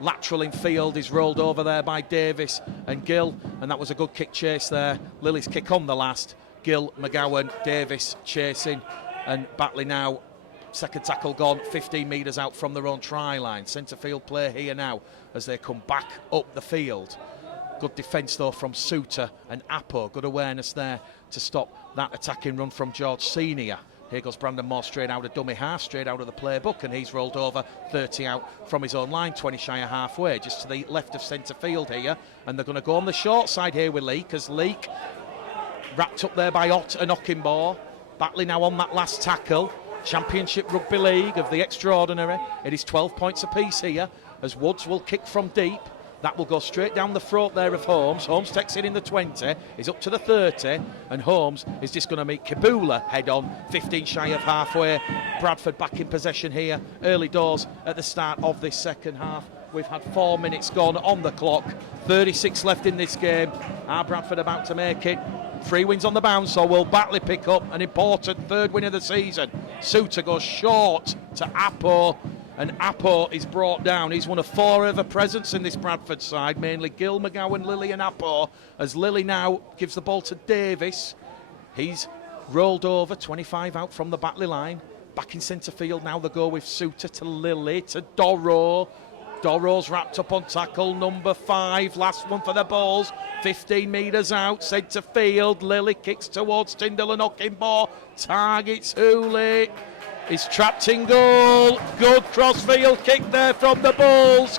lateral in field is rolled over there by Davis and Gill, and that was a good kick chase there. Lilly's kick on the last. Gill, McGowan, Davis chasing, and Batley now second tackle gone 15 metres out from their own try line. Centre field play here now as they come back up the field. Good defence though from Suter and Apo. Good awareness there to stop that attacking run from George Senior. Here goes Brandon Moore straight out of dummy half, straight out of the playbook, and he's rolled over 30 out from his own line, 20 shy of halfway, just to the left of centre field here. And they're going to go on the short side here with Leake, as Leake wrapped up there by Ott and Ockenbaugh. Batley now on that last tackle. Championship Rugby League of the extraordinary. It is 12 points apiece here, as Woods will kick from deep. That will go straight down the throat there of Holmes. Holmes takes it in the 20, is up to the 30, and Holmes is just going to meet Kabula head on, 15 shy of halfway. Bradford back in possession here, early doors at the start of this second half. We've had 4 minutes gone on the clock, 36 left in this game. Are Bradford about to make it? 3 wins on the bounce, or will Batley pick up an important 3rd win of the season? Suter goes short to Apo, and Apo is brought down. He's one of 4 ever presence in this Bradford side, mainly Gill, McGowan, Lilly and Apo, as Lilly now gives the ball to Davis. He's rolled over, 25 out from the Batley line. Back in centre field now, they go with Suter to Lilly to Doro. Doro's wrapped up on tackle number 5, last one for the Bulls, 15 metres out, centre field. Lilly kicks towards Tyndall and Ockenbaugh, targets Hooley, is trapped in goal. Good crossfield kick there from the Bulls.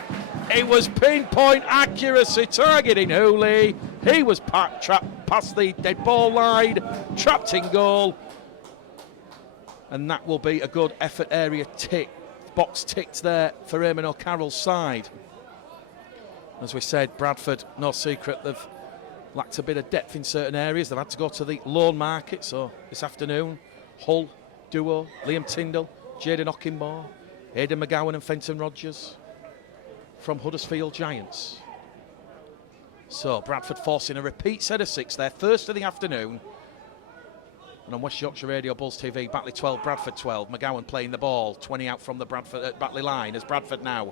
It was pinpoint accuracy targeting Hooley. He was trapped past the dead ball line, trapped in goal, and that will be a good effort area tick. Box ticked there for Eamon O'Carroll's side. As we said, Bradford, no secret, they've lacked a bit of depth in certain areas. They've had to go to the loan market, so this afternoon, Hull duo, Liam Tyndall, Jaden Ockenbaugh, Aidan McGowan and Fenton Rogers from Huddersfield Giants. So Bradford forcing a repeat set of 6, their first of the afternoon. And on West Yorkshire Radio, Bulls TV, Batley 12, Bradford 12. McGowan playing the ball, 20 out from the Batley line, as Bradford now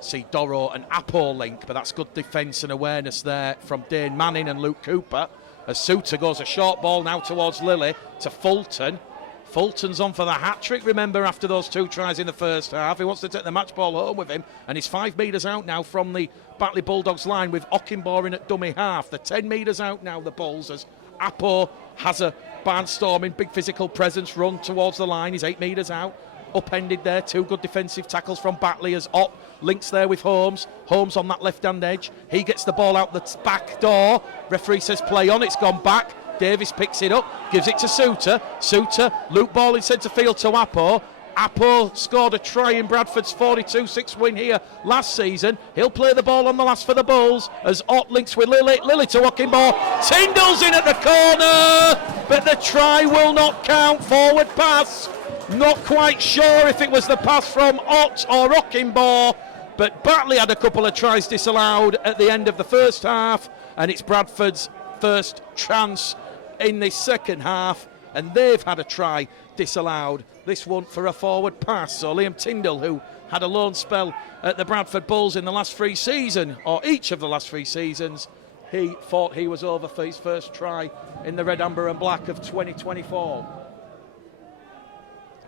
see Doro and Apo link, but that's good defence and awareness there from Dane Manning and Luke Cooper. As Suter goes a short ball now towards Lilly to Fulton. Fulton's on for the hat-trick, remember, after those 2 tries in the first half. He wants to take the match ball home with him, and he's 5 metres out now from the Batley Bulldogs line with Ockenbaugh in at dummy half. They're 10 metres out now, the Bulls, as Apo has a barnstorming, big physical presence, run towards the line. He's 8 metres out, upended there. 2 good defensive tackles from Batley as Ott links there with Holmes. Holmes on that left-hand edge. He gets the ball out the back door. Referee says play on, it's gone back. Davis picks it up, gives it to Suter. Suter, loop ball in centre field to Apo. Apo scored a try in Bradford's 42-6 win here last season. He'll play the ball on the last for the Bulls as Ott links with Lilly. Lilly to Ockenbaugh. Tyndall's in at the corner, but the try will not count. Forward pass. Not quite sure if it was the pass from Ott or Ockenbaugh, but Batley had a couple of tries disallowed at the end of the first half, and it's Bradford's first chance in this second half, and they've had a try disallowed. This one for a forward pass. So Liam Tyndall, who had a loan spell at the Bradford Bulls in the last 3 seasons, or each of the last 3 seasons, he thought he was over for his first try in the red, amber and black of 2024.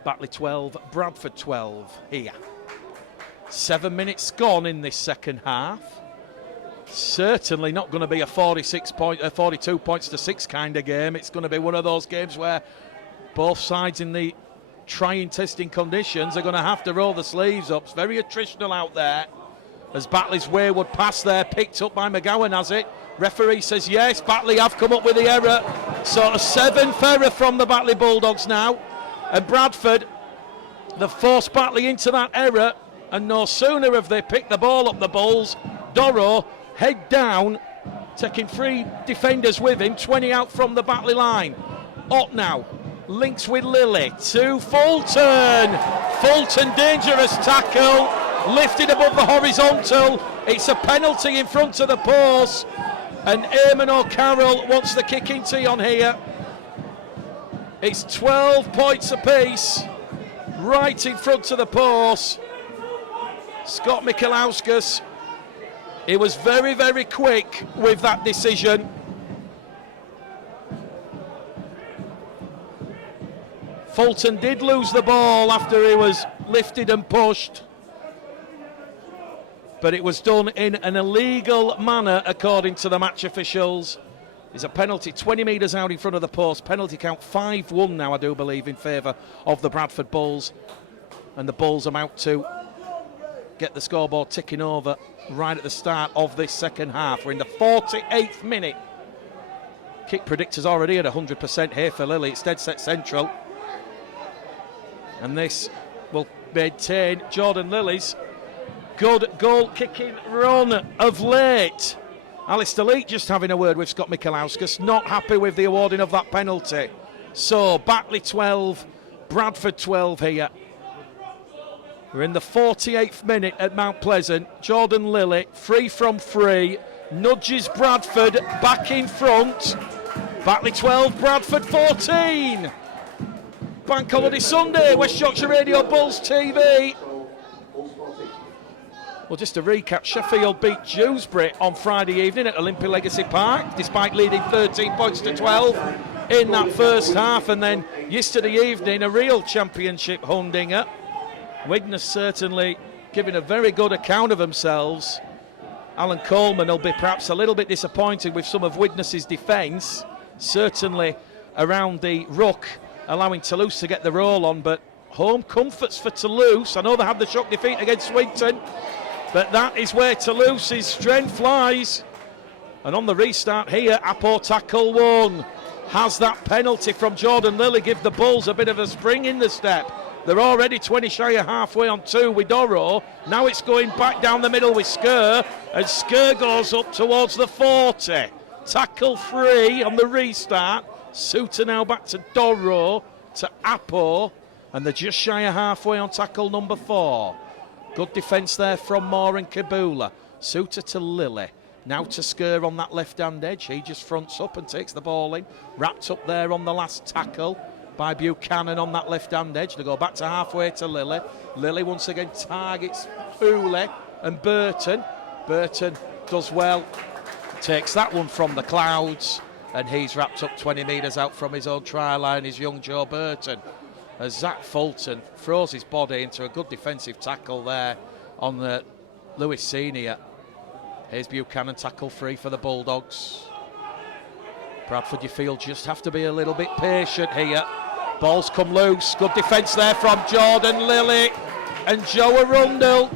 Batley 12, Bradford 12 here. 7 minutes gone in this second half. Certainly not going to be a 42 points to 6 kind of game. It's going to be one of those games where both sides in the trying testing conditions are going to have to roll the sleeves up. It's very attritional out there as Batley's wayward pass there picked up by McGowan, has it? Referee says yes, Batley have come up with the error. So a 7th error from the Batley Bulldogs now, and Bradford, they've forced Batley into that error, and no sooner have they picked the ball up, the Bulls, Doro head down, taking 3 defenders with him, 20 out from the Batley line. Ott now links with Lilly to Fulton. Fulton, dangerous tackle, lifted above the horizontal. It's a penalty in front of the post, and Eamon O'Carroll wants the kicking tee on here. It's 12 points apiece, right in front of the post. Scott Michalauskas, he was very, very quick with that decision. Fulton did lose the ball after he was lifted and pushed, but it was done in an illegal manner according to the match officials. There's a penalty 20 metres out in front of the post. Penalty count 5-1 now, I do believe, in favour of the Bradford Bulls, and the Bulls are out to get the scoreboard ticking over right at the start of this second half. We're in the 48th minute. Kick predictor's already at 100% here for Lilly. It's dead set central, and this will maintain Jordan Lilly's good goal-kicking run of late. Alistair Leake just having a word with Scott Michalauskas, not happy with the awarding of that penalty. So, Batley 12, Bradford 12 here. We're in the 48th minute at Mount Pleasant. Jordan Lilly, free from free, nudges Bradford back in front. Batley 12, Bradford 14. Bank Holiday Sunday, West Yorkshire Radio Bulls TV. Well, just to recap, Sheffield beat Dewsbury on Friday evening at Olympia Legacy Park, despite leading 13 points to 12 in that first half. And then yesterday evening, a real championship humdinger. Widnes certainly giving a very good account of themselves. Alan Coleman will be perhaps a little bit disappointed with some of Widnes's defence, certainly around the ruck, allowing Toulouse to get the roll on, but home comforts for Toulouse. I know they had the shock defeat against Swinton, but that is where Toulouse's strength lies. And on the restart here, Apo tackle one. Has that penalty from Jordan Lilly give the Bulls a bit of a spring in the step? They're already 20 shy of halfway on two with Doro. Now it's going back down the middle with Skur, and Skur goes up towards the 40. Tackle free on the restart. Suter now back to Doro, to Apo, and they're just shy of halfway on tackle number 4. Good defence there from Moore and Kabula. Suter to Lilly. Now to Skur on that left-hand edge. He just fronts up and takes the ball in. Wrapped up there on the last tackle by Buchanan on that left-hand edge. They go back to halfway to Lilly. Lilly once again targets Hooley and Burton. Burton does well. Takes that one from the clouds. And he's wrapped up 20 metres out from his own try line, is young Joe Burton. As Zach Fulton throws his body into a good defensive tackle there on the Lewis Senior. Here's Buchanan, tackle free for the Bulldogs. Bradford, you feel, just have to be a little bit patient here. Ball's come loose. Good defence there from Jordan Lilly and Joe Arundel.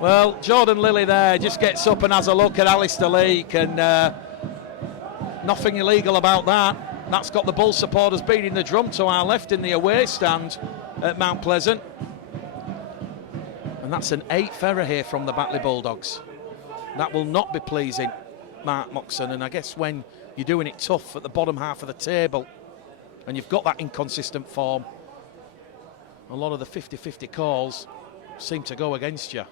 Well, Jordan Lilly there just gets up and has a look at Alistair Leake, and nothing illegal about that. That's got the Bull supporters beating the drum to our left in the away stand at Mount Pleasant. And that's an 8th error here from the Batley Bulldogs. That will not be pleasing Mark Moxon, and I guess when you're doing it tough at the bottom half of the table and you've got that inconsistent form, a lot of the 50-50 calls seem to go against you.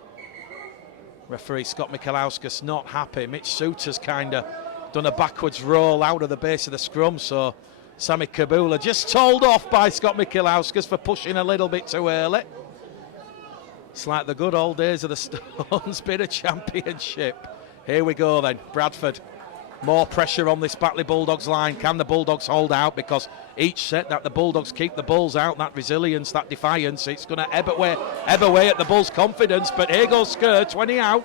Referee Scott Michalauskas not happy. Mitch Suter's kind of done a backwards roll out of the base of the scrum, so Sammy Kabula just told off by Scott Michalauskas for pushing a little bit too early. It's like the good old days of the Stones bit of championship. Here we go then, Bradford. More pressure on this Batley Bulldogs line. Can the Bulldogs hold out? Because each set that the Bulldogs keep the Bulls out, that resilience, that defiance, it's going to ebb away at the Bulls' confidence. But here goes Skur, 20 out.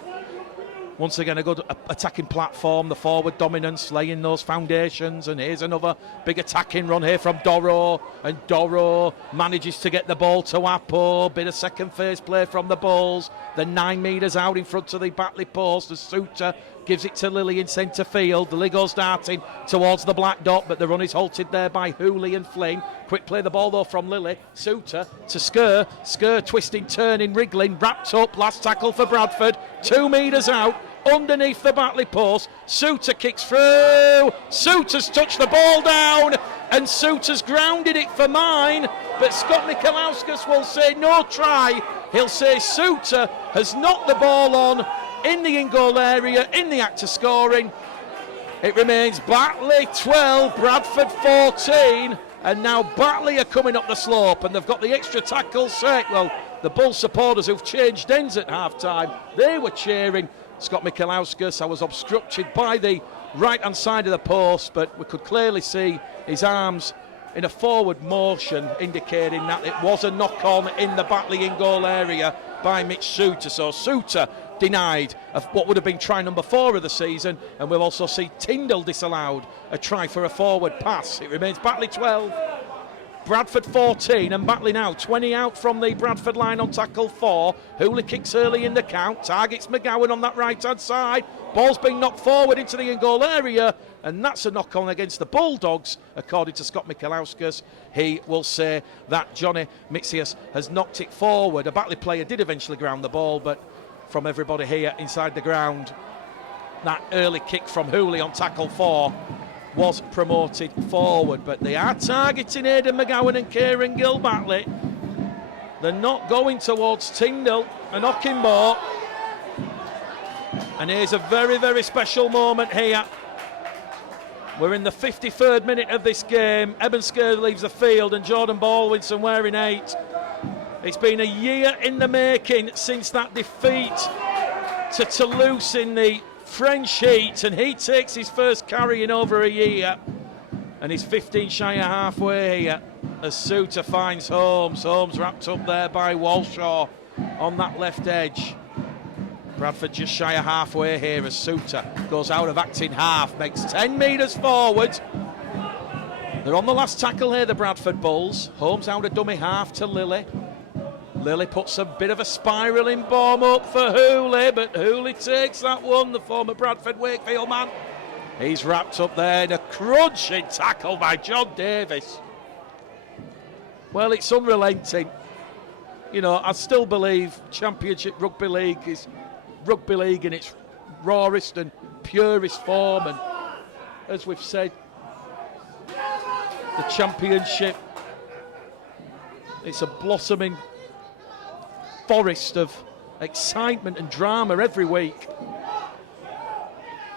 Once again, a good attacking platform, the forward dominance, laying those foundations. And here's another big attacking run here from Doro. And Doro manages to get the ball to Apo. Bit of second phase play from the Bulls. They're 9 metres out in front of the Batley post. The Suter gives it to Lilly in centre field. Lilly goes darting towards the black dot, but the run is halted there by Hooley and Flynn. Quick play the ball though from Lilly. Suter to Skur. Skur twisting, turning, wriggling, wrapped up. Last tackle for Bradford. 2 metres out. Underneath the Batley post, Suter kicks through. Suter's touched the ball down, and Suter's grounded it for mine. But Scott Michalauskas will say no try. He'll say Suter has knocked the ball on in the in-goal area, in the act of scoring. It remains Batley 12, Bradford 14, and now Batley are coming up the slope, and they've got the extra tackle set. Well, the Bull supporters who've changed ends at half-time, they were cheering Scott Michalauskas. I was obstructed by the right-hand side of the post, but we could clearly see his arms in a forward motion, indicating that it was a knock-on in the Batley in-goal area by Mitch Suter. So Suter denied of what would have been try number 4 of the season, and we'll also see Tyndall disallowed a try for a forward pass. It remains Batley 12, Bradford 14 and Batley now 20 out from the Bradford line on tackle 4. Hooley kicks early in the count, targets McGowan on that right hand side. Ball's being knocked forward into the in-goal area, and that's a knock on against the Bulldogs, according to Scott Michalauskas. He will say that Johnny Mitzias has knocked it forward. A Batley player did eventually ground the ball, but from everybody here inside the ground, that early kick from Hooley on tackle 4 was promoted forward. But they are targeting Aidan McGowan and Kieran Gill Batley. They're not going towards Tyndall and Ockenbaugh. And here's a very, very special moment here. We're in the 53rd minute of this game. Eben Skirr leaves the field and Jordan Baldwinson wearing 8. It's been a year in the making since that defeat to Toulouse in the French heat, and he takes his first carry in over a year, and he's 15 shy of halfway here as Suter finds Holmes. Holmes wrapped up there by Walshaw on that left edge. Bradford just shy of halfway here as Suter goes out of acting half, makes 10 metres forward. They're on the last tackle here, the Bradford Bulls. Holmes out of dummy half to Lilly. Lilly puts a bit of a spiralling bomb up for Hooley, but Hooley takes that one, the former Bradford Wakefield man. He's wrapped up there in a crunching tackle by John Davis. Well, it's unrelenting. You know, I still believe Championship Rugby League is rugby league in its rawest and purest form, and as we've said, the Championship, it's a blossoming forest of excitement and drama every week.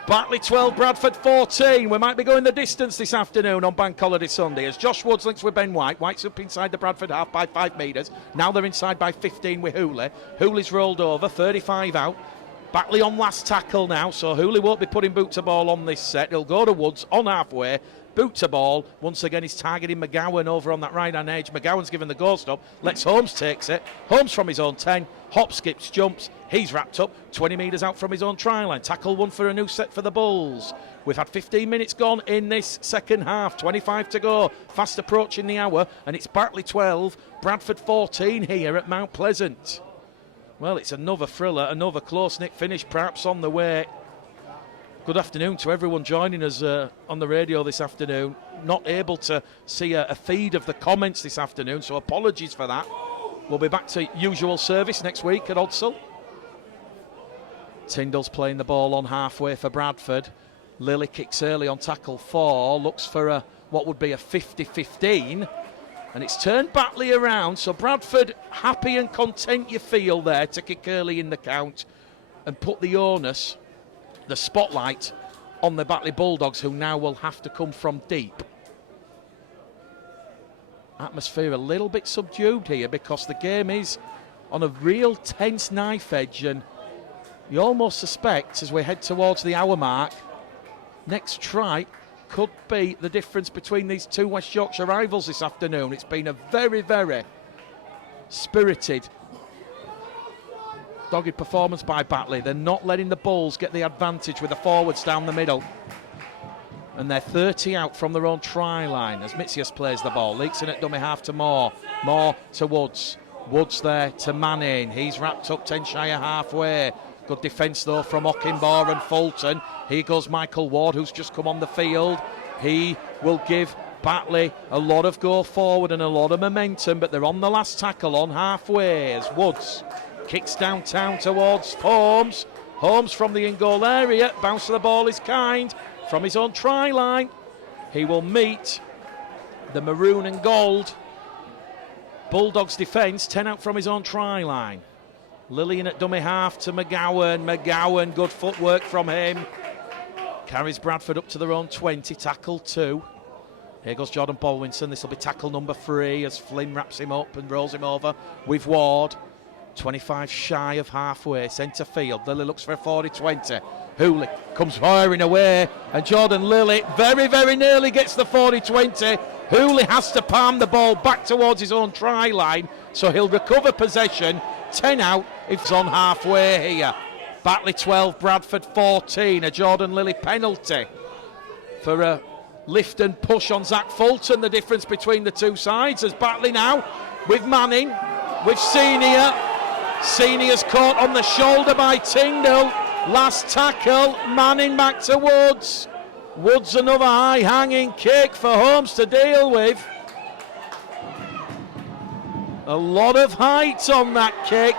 Batley 12, Bradford 14. We might be going the distance this afternoon on Bank Holiday Sunday as Josh Woods links with Ben White. White's up inside the Bradford half by 5 metres. Now they're inside by 15 with Hooley. Hooley's rolled over, 35 out. Batley on last tackle now, so Hooley won't be putting boot to ball on this set. He'll go to Woods on halfway. Boot to ball. Once again, he's targeting McGowan over on that right-hand edge. McGowan's given the goal stop. Lets Holmes takes it. Holmes from his own 10. Hop, skips, jumps. He's wrapped up 20 metres out from his own try line. Tackle 1 for a new set for the Bulls. We've had 15 minutes gone in this second half. 25 to go. Fast approaching the hour. And it's Batley 12, Bradford 14 here at Mount Pleasant. Well, it's another thriller, another close-knit finish perhaps on the way. Good afternoon to everyone joining us on the radio this afternoon. Not able to see a feed of the comments this afternoon, so apologies for that. We'll be back to usual service next week at Odsall. Tyndall's playing the ball on halfway for Bradford. Lilly kicks early on tackle 4, looks for what would be a 50-15. And it's turned Batley around, so Bradford happy and content you feel there to kick early in the count and put the onus, the spotlight, on the Batley Bulldogs, who now will have to come from deep. Atmosphere a little bit subdued here because the game is on a real tense knife edge, and you almost suspect as we head towards the hour mark, next try could be the difference between these two West Yorkshire rivals this afternoon. It's been a very, very spirited, dogged performance by Batley. They're not letting the Bulls get the advantage with the forwards down the middle. And they're 30 out from their own try line as Mitzias plays the ball. Leaks in at dummy half to Moore. Moore to Woods. Woods there to Manning. He's wrapped up 10 shy of halfway. Good defence though from Ockenbaugh and Fulton. Here goes Michael Ward, who's just come on the field. He will give Batley a lot of go forward and a lot of momentum, but they're on the last tackle on halfway as Woods kicks downtown towards Holmes. Holmes from the in-goal area. Bounce of the ball is kind from his own try line. He will meet the maroon and gold Bulldogs defence, 10 out from his own try line. Lillian at dummy half to McGowan. McGowan, good footwork from him. Carries Bradford up to their own 20, tackle 2. Here goes Jordan Baldwinson. This will be tackle number 3 as Flynn wraps him up and rolls him over with Ward. 25 shy of halfway, centre field. Lilly looks for a 40-20. Hooley comes firing away, and Jordan Lilly very, very nearly gets the 40-20. Hooley has to palm the ball back towards his own try line, so he'll recover possession. 10 out if it's on halfway here. Batley 12, Bradford 14. A Jordan Lilly penalty for a lift and push on Zach Fulton, the difference between the two sides, as Batley now with Manning, with Senior. Senior's caught on the shoulder by Tyndall. Last tackle, Manning back to Woods. Woods another high hanging kick for Holmes to deal with. A lot of height on that kick.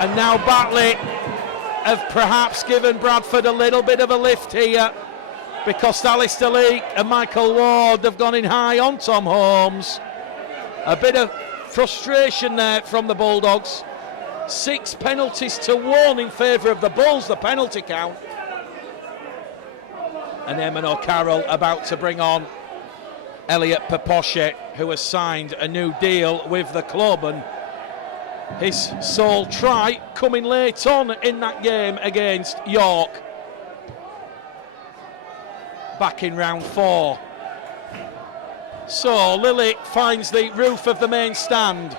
And now Batley have perhaps given Bradford a little bit of a lift here, because Alistair Leake and Michael Ward have gone in high on Tom Holmes. A bit of frustration there from the Bulldogs. 6 penalties to 1 in favour of the Bulls, the penalty count. And Eamon O'Carroll about to bring on Elliot Peposhe, who has signed a new deal with the club, and his sole try coming late on in that game against York, back in round 4. So Lily finds the roof of the main stand.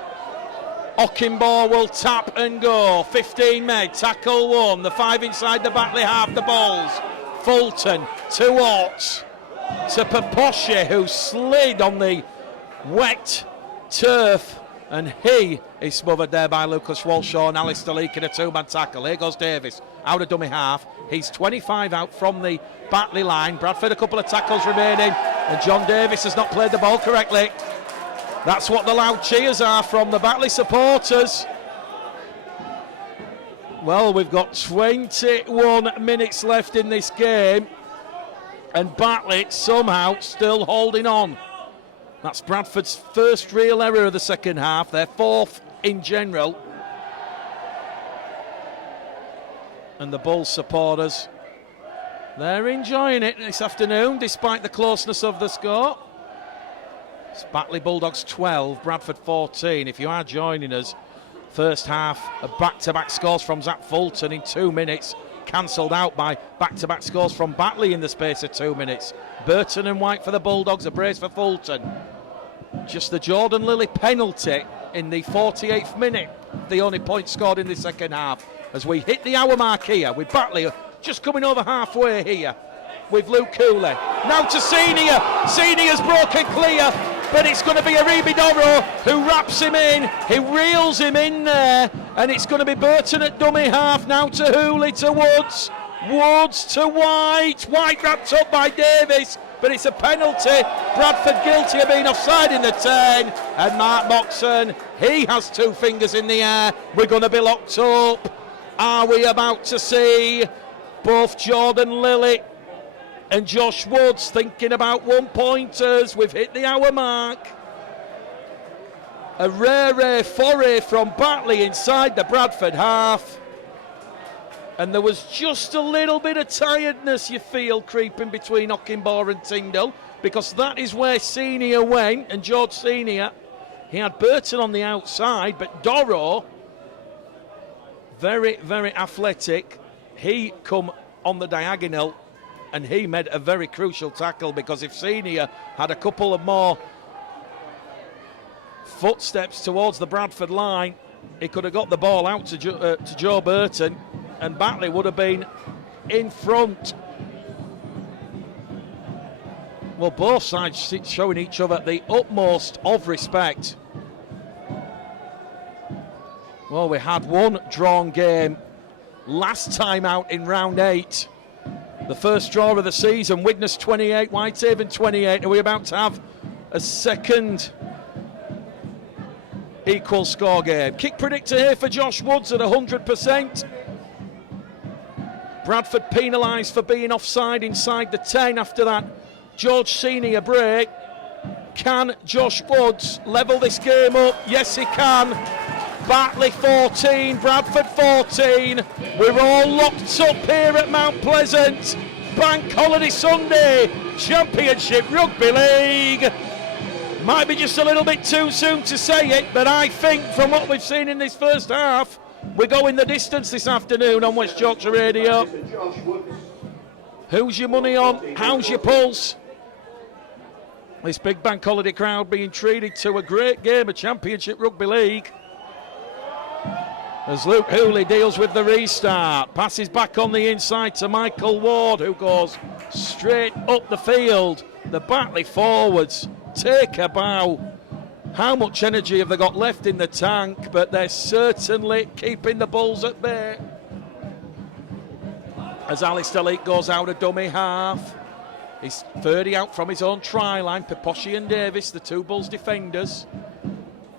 Ockenbaugh will tap and go. 15 made, tackle 1. The 5 inside the Batley half, the balls. Fulton to Watts, to Peposhe, who slid on the wet turf, and he is smothered there by Lucas Walshaw and Alistair Leake in a 2-man tackle. Here goes Davis, out of dummy half. He's 25 out from the Batley line. Bradford a couple of tackles remaining, and John Davis has not played the ball correctly. That's what the loud cheers are from the Batley supporters. Well, we've got 21 minutes left in this game, and Batley somehow still holding on. That's Bradford's first real error of the second half, their 4th in general. And the Bulls supporters, they're enjoying it this afternoon, despite the closeness of the score. It's Batley Bulldogs 12, Bradford 14. If you are joining us, first half of back-to-back scores from Zach Fulton in 2 minutes, cancelled out by back-to-back scores from Batley in the space of 2 minutes. Burton and White for the Bulldogs, a brace for Fulton. Just the Jordan Lilly penalty in the 48th minute, the only point scored in the second half, as we hit the hour mark here with Batley just coming over halfway here with Luke Cooley. Now to Senior. Senior's broken clear, but it's going to be Aribi Doro who wraps him in. He reels him in there, and it's going to be Burton at dummy half. Now to Hooley, to Woods. Woods to White. White wrapped up by Davis, but it's a penalty. Bradford guilty of being offside in the 10. And Mark Moxon, he has 2 fingers in the air. We're going to be locked up. Are we about to see both Jordan Lilly and Josh Woods thinking about 1-pointers? We've hit the hour mark. A rare foray from Batley inside the Bradford half. And there was just a little bit of tiredness, you feel, creeping between Ockenbaugh and Tyndall, because that is where Senior went, and George Senior, he had Burton on the outside, but Doro, very, very athletic, he come on the diagonal, and he made a very crucial tackle, because if Senior had a couple of more footsteps towards the Bradford line, he could have got the ball out to Joe Burton, and Batley would have been in front. Well, both sides showing each other the utmost of respect. Well, we had one drawn game last time out in round 8. The first draw of the season, Widnes 28, Whitehaven 28. Are we about to have a second equal score game? Kick predictor here for Josh Woods at 100%. Bradford penalised for being offside inside the 10 after that George Senior break. Can Josh Woods level this game up? Yes, he can. Batley 14, Bradford 14. We're all locked up here at Mount Pleasant. Bank Holiday Sunday, Championship Rugby League. Might be just a little bit too soon to say it, but I think from what we've seen in this first half, we're going the distance this afternoon on West Yorkshire Radio. Who's your money on? How's your pulse? This big bank holiday crowd being treated to a great game of Championship Rugby League. As Luke Hooley deals with the restart. Passes back on the inside to Michael Ward, who goes straight up the field. The Batley forwards take a bow. How much energy have they got left in the tank? But they're certainly keeping the Bulls at bay. As Alistair Leake goes out a dummy half. He's 30 out from his own try line. Peposhi and Davis, the two Bulls defenders.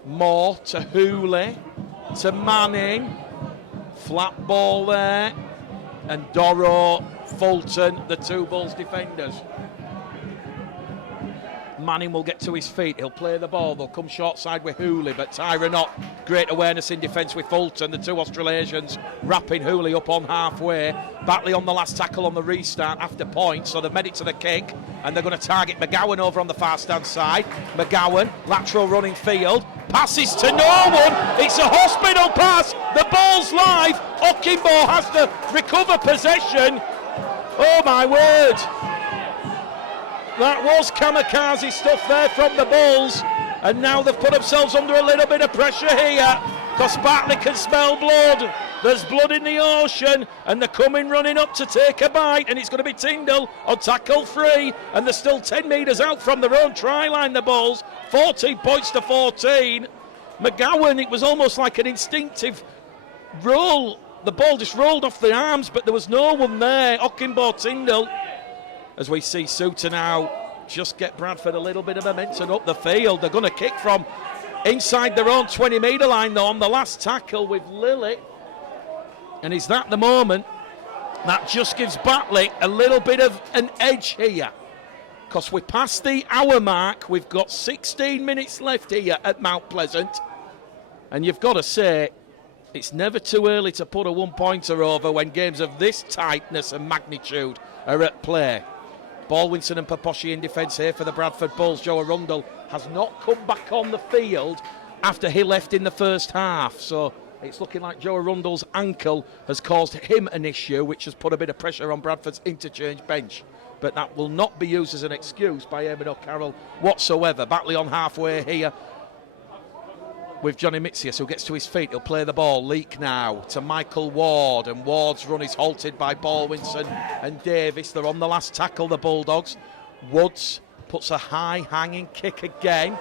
Moore to Hooley, to Manning. Flat ball there. And Doro, Fulton, the two Bulls defenders. Manning will get to his feet, he'll play the ball, they'll come short side with Hooley, but Tyra not great awareness in defence with Fulton, the two Australasians wrapping Hooley up on halfway. Batley on the last tackle on the restart after points, so they've made it to the kick, and they're going to target McGowan over on the far stand side. McGowan, lateral running field, passes to no one, it's a hospital pass, the ball's live, Okimbo has to recover possession. Oh my word. That was kamikaze stuff there from the Bulls, and now they've put themselves under a little bit of pressure here because Batley can smell blood. There's blood in the ocean, and they're coming running up to take a bite, and it's going to be Tyndall on tackle 3, and they're still 10 metres out from their own try line, the Bulls. 14 points to 14. McGowan, it was almost like an instinctive roll. The ball just rolled off the arms, but there was no one there. Okimbo, Tyndall. As we see Suter now just get Bradford a little bit of momentum up the field. They're going to kick from inside their own 20-metre line, though, on the last tackle with Lilly. And is that the moment that just gives Batley a little bit of an edge here? Because we're past the hour mark. We've got 16 minutes left here at Mount Pleasant. And you've got to say, it's never too early to put a one-pointer over when games of this tightness and magnitude are at play. Baldwinson and Peposhi in defence here for the Bradford Bulls. Joe Arundel has not come back on the field after he left in the first half. So it's looking like Joe Arundel's ankle has caused him an issue, which has put a bit of pressure on Bradford's interchange bench. But that will not be used as an excuse by Eamon O'Carroll whatsoever. Batley on halfway here with Johnny Mitzias, who gets to his feet. He'll play the ball. Leak now to Michael Ward, and Ward's run is halted by Baldwinson and Davis. They're on the last tackle, the Bulldogs. Woods puts a high hanging kick again.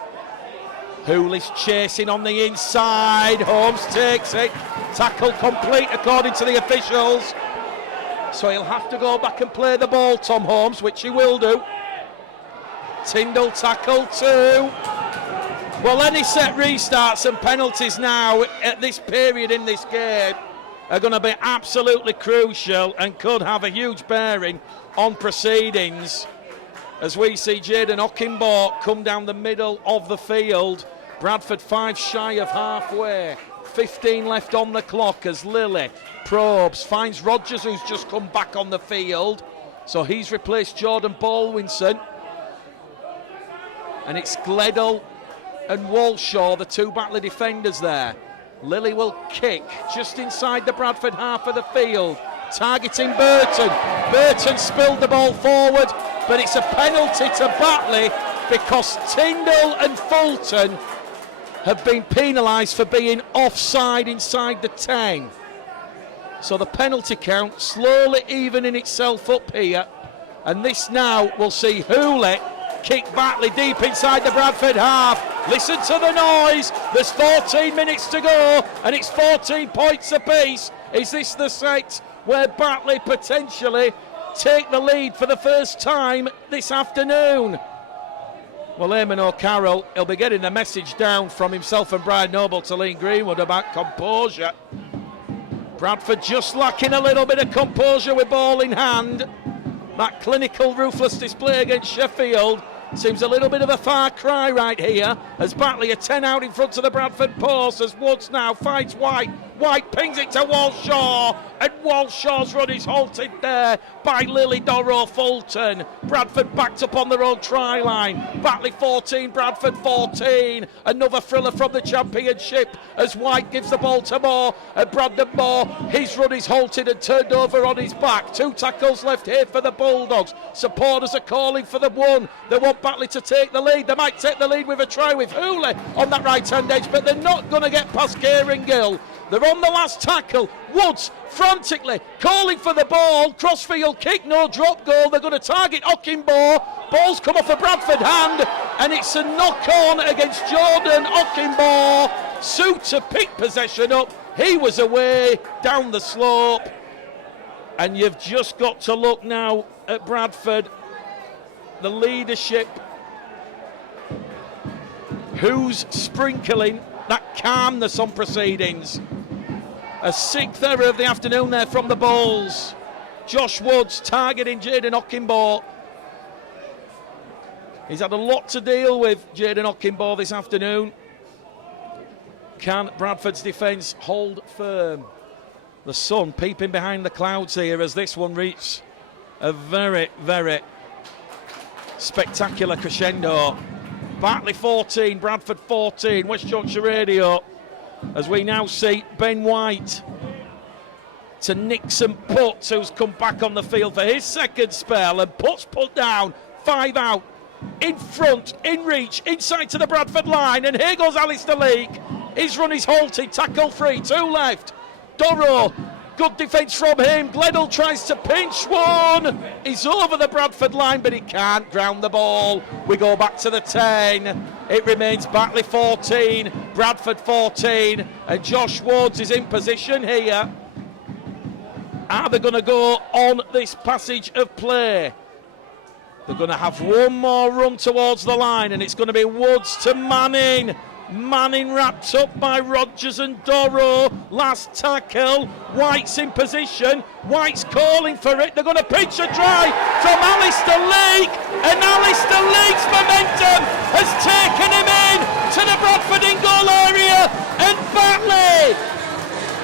Hooley's chasing on the inside. Holmes takes it. Tackle complete according to the officials. So he'll have to go back and play the ball, Tom Holmes, which he will do. Tyndall tackle 2. Well, any set restarts and penalties now at this period in this game are going to be absolutely crucial and could have a huge bearing on proceedings. As we see Jaden Okimbo come down the middle of the field. Bradford 5 shy of halfway. 15 left on the clock as Lilly probes, finds Rogers, who's just come back on the field. So he's replaced Jordan Baldwinson. And it's Gledel and Walshaw, the two Batley defenders there. Lilly will kick just inside the Bradford half of the field, targeting Burton. Burton spilled the ball forward, but it's a penalty to Batley because Tyndall and Fulton have been penalised for being offside inside the 10. So the penalty count slowly evening itself up here, and this now will see Hooley kick Batley deep inside the Bradford half. Listen to the noise. There's 14 minutes to go, and it's 14 points apiece. Is this the set where Batley potentially take the lead for the first time this afternoon? Well, Eamon O'Carroll, he'll be getting the message down from himself and Brian Noble to Lean Greenwood about composure. Bradford just lacking a little bit of composure with ball in hand. That clinical, ruthless display against Sheffield seems a little bit of a far cry right here as Batley are 10 out in front of the Bradford post as Woods now finds White. White pings it to Walshaw, and Walshaw's run is halted there by Lilly Doro Fulton. Bradford backed up on their own try line. Batley 14, Bradford 14. Another thriller from the championship as White gives the ball to Moore, and Brandon Moore, his run is halted and turned over on his back. 2 tackles left here for the Bulldogs. Supporters are calling for the one. They want Batley to take the lead. They might take the lead with a try with Hooley on that right hand edge, but they're not going to get past Kieran Gill. They're on the last tackle. Woods frantically calling for the ball. Crossfield kick, no drop goal. They're going to target Okinbaugh. Ball's come off a Bradford hand, and it's a knock-on against Jordan Okinbaugh. Suter picked possession up. He was away down the slope. And you've just got to look now at Bradford. The leadership. Who's sprinkling that calmness on proceedings? A 6th error of the afternoon there from the Bulls. Josh Woods targeting Jaden Okinbaugh. He's had a lot to deal with, Jaden Okinbaugh, this afternoon. Can Bradford's defence hold firm? The sun peeping behind the clouds here as this one reaches a very, very spectacular crescendo. Batley 14, Bradford 14, West Yorkshire Radio, as we now see Ben White to Nixon Putts, who's come back on the field for his second spell, and Putts put down, 5 out, in front, in reach, inside to the Bradford line, and here goes Alistair Leake. His run is halted, tackle free, 2 left. Dorrough, good defence from him. Gledhill tries to pinch one. He's over the Bradford line, but he can't ground the ball. We go back to the 10. It remains Batley 14, Bradford 14, and Josh Woods is in position here. Are they going to go on this passage of play? They're going to have one more run towards the line, and it's going to be Woods to Manning. Manning wrapped up by Rogers and Dorrough. Last tackle. White's in position. White's calling for it. They're going to pitch a try from Alistair Leake. And Alistair Leake's momentum has taken him in to the Bradford in goal area. And Batley,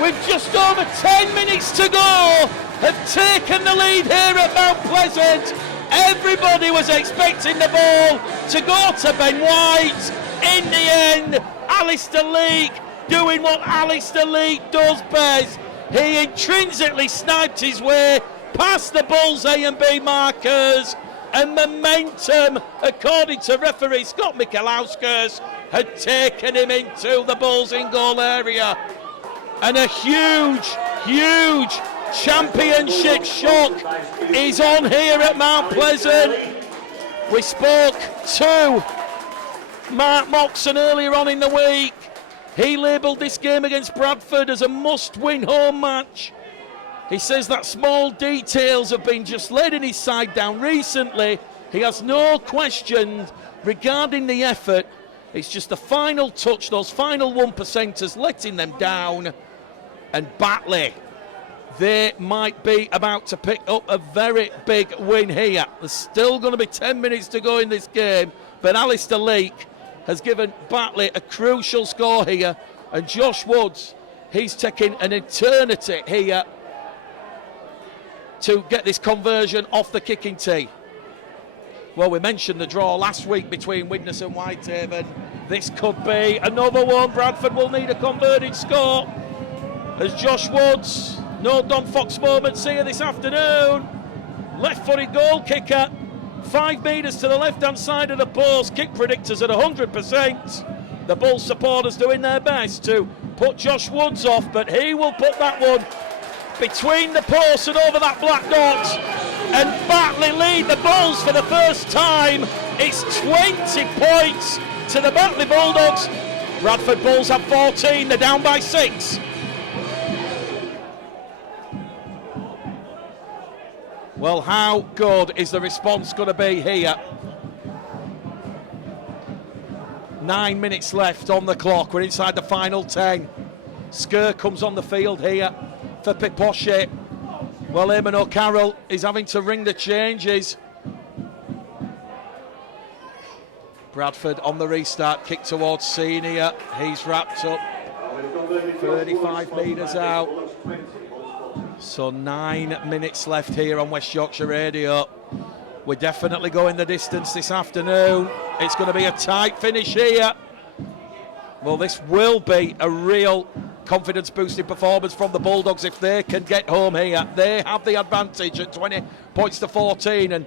with just over 10 minutes to go, have taken the lead here at Mount Pleasant. Everybody was expecting the ball to go to Ben White. In the end, Alistair Leake doing what Alistair Leake does best. He intrinsically sniped his way past the Bulls A and B markers, and momentum, according to referee Scott Michalauskas, had taken him into the Bulls in goal area. And a huge, huge championship shock is on here at Mount Pleasant. We spoke to Mark Moxon earlier on in the week. He labelled this game against Bradford as a must-win home match. He says that small details have been just letting his side down recently. He has no questions regarding the effort. It's just the final touch, those final 1%ers letting them down. And Batley, they might be about to pick up a very big win here. There's still going to be 10 minutes to go in this game, but Alistair Leake has given Batley a crucial score here, and Josh Woods, he's taking an eternity here to get this conversion off the kicking tee. Well, we mentioned the draw last week between Widnes and Whitehaven. This could be another one. Bradford will need a converted score as Josh Woods, no Don Fox moments here this afternoon. Left-footed goal kicker. 5 metres to the left-hand side of the post. Kick predictors at 100%. The Bulls supporters doing their best to put Josh Woods off, but he will put that one between the posts and over that black dot. And Batley lead the Bulls for the first time. It's 20 points to the Batley Bulldogs. Bradford Bulls have 14. They're down by 6. Well, how good is the response going to be here? 9 minutes left on the clock. We're inside the final 10. Skur comes on the field here for Piposhe. Well, Eamon O'Carroll is having to ring the changes. Bradford on the restart, kick towards Senior. He's wrapped up 35 metres out. So 9 minutes left here on West Yorkshire Radio. We're definitely going the distance this afternoon. It's going to be a tight finish here. Well, this will be a real confidence-boosting performance from the Bulldogs if they can get home here. They have the advantage at 20 points to 14, and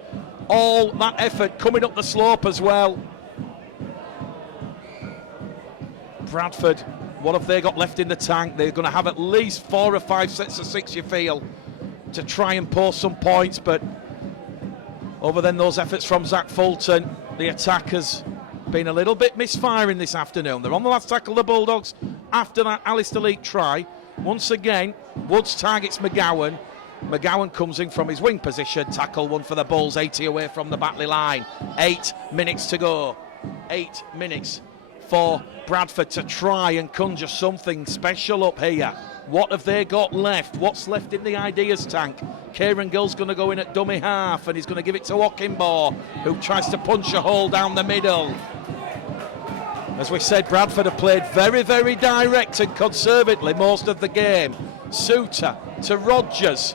all that effort coming up the slope as well. Bradford What have they got left in the tank? They're going to have at least 4 or 5 sets of 6, you feel, to try and pour some points. But other than those efforts from Zach Fulton, the attack has been a little bit misfiring this afternoon. They're on the last tackle, the Bulldogs, after that Alistair Leake try. Once again, Woods targets McGowan. McGowan comes in from his wing position. Tackle one for the Bulls, 80 away from the Batley line. 8 minutes to go. 8 minutes for Bradford to try and conjure something special up here. What have they got left? What's left in the ideas tank? Kieran Gill's going to go in at dummy half, and he's going to give it to Okinbaugh, who tries to punch a hole down the middle. As we said, Bradford have played very, very direct and conservatively most of the game. Suter to Rogers.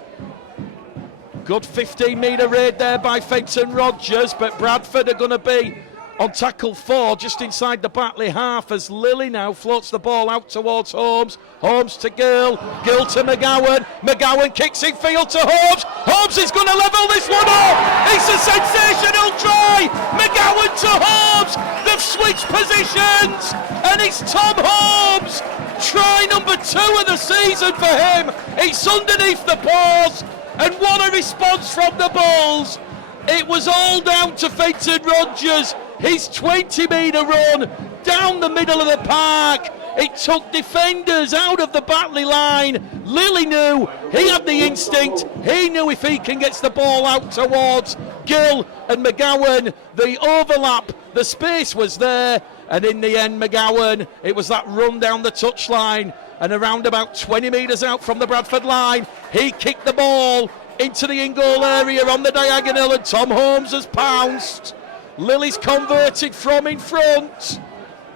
Good 15-metre raid there by Fenton Rogers, but Bradford are going to be on tackle 4 just inside the Batley half as Lilly now floats the ball out towards Holmes. Holmes to Gill. Gill to McGowan. McGowan kicks in field to Holmes. Holmes is going to level this one up. It's a sensational try. McGowan to Holmes. They've switched positions and it's Tom Holmes. Try number 2 of the season for him. It's underneath the paws, and what a response from the Bulls. It was all down to Fenton Rogers. His 20-metre run down the middle of the park. It took defenders out of the Batley line. Lilly knew, he had the instinct. He knew if he can get the ball out towards Gill and McGowan, the overlap, the space was there. And in the end, McGowan, it was that run down the touchline. And around about 20 metres out from the Bradford line, he kicked the ball into the in-goal area on the diagonal, and Tom Holmes has pounced. Lilly's converted from in front.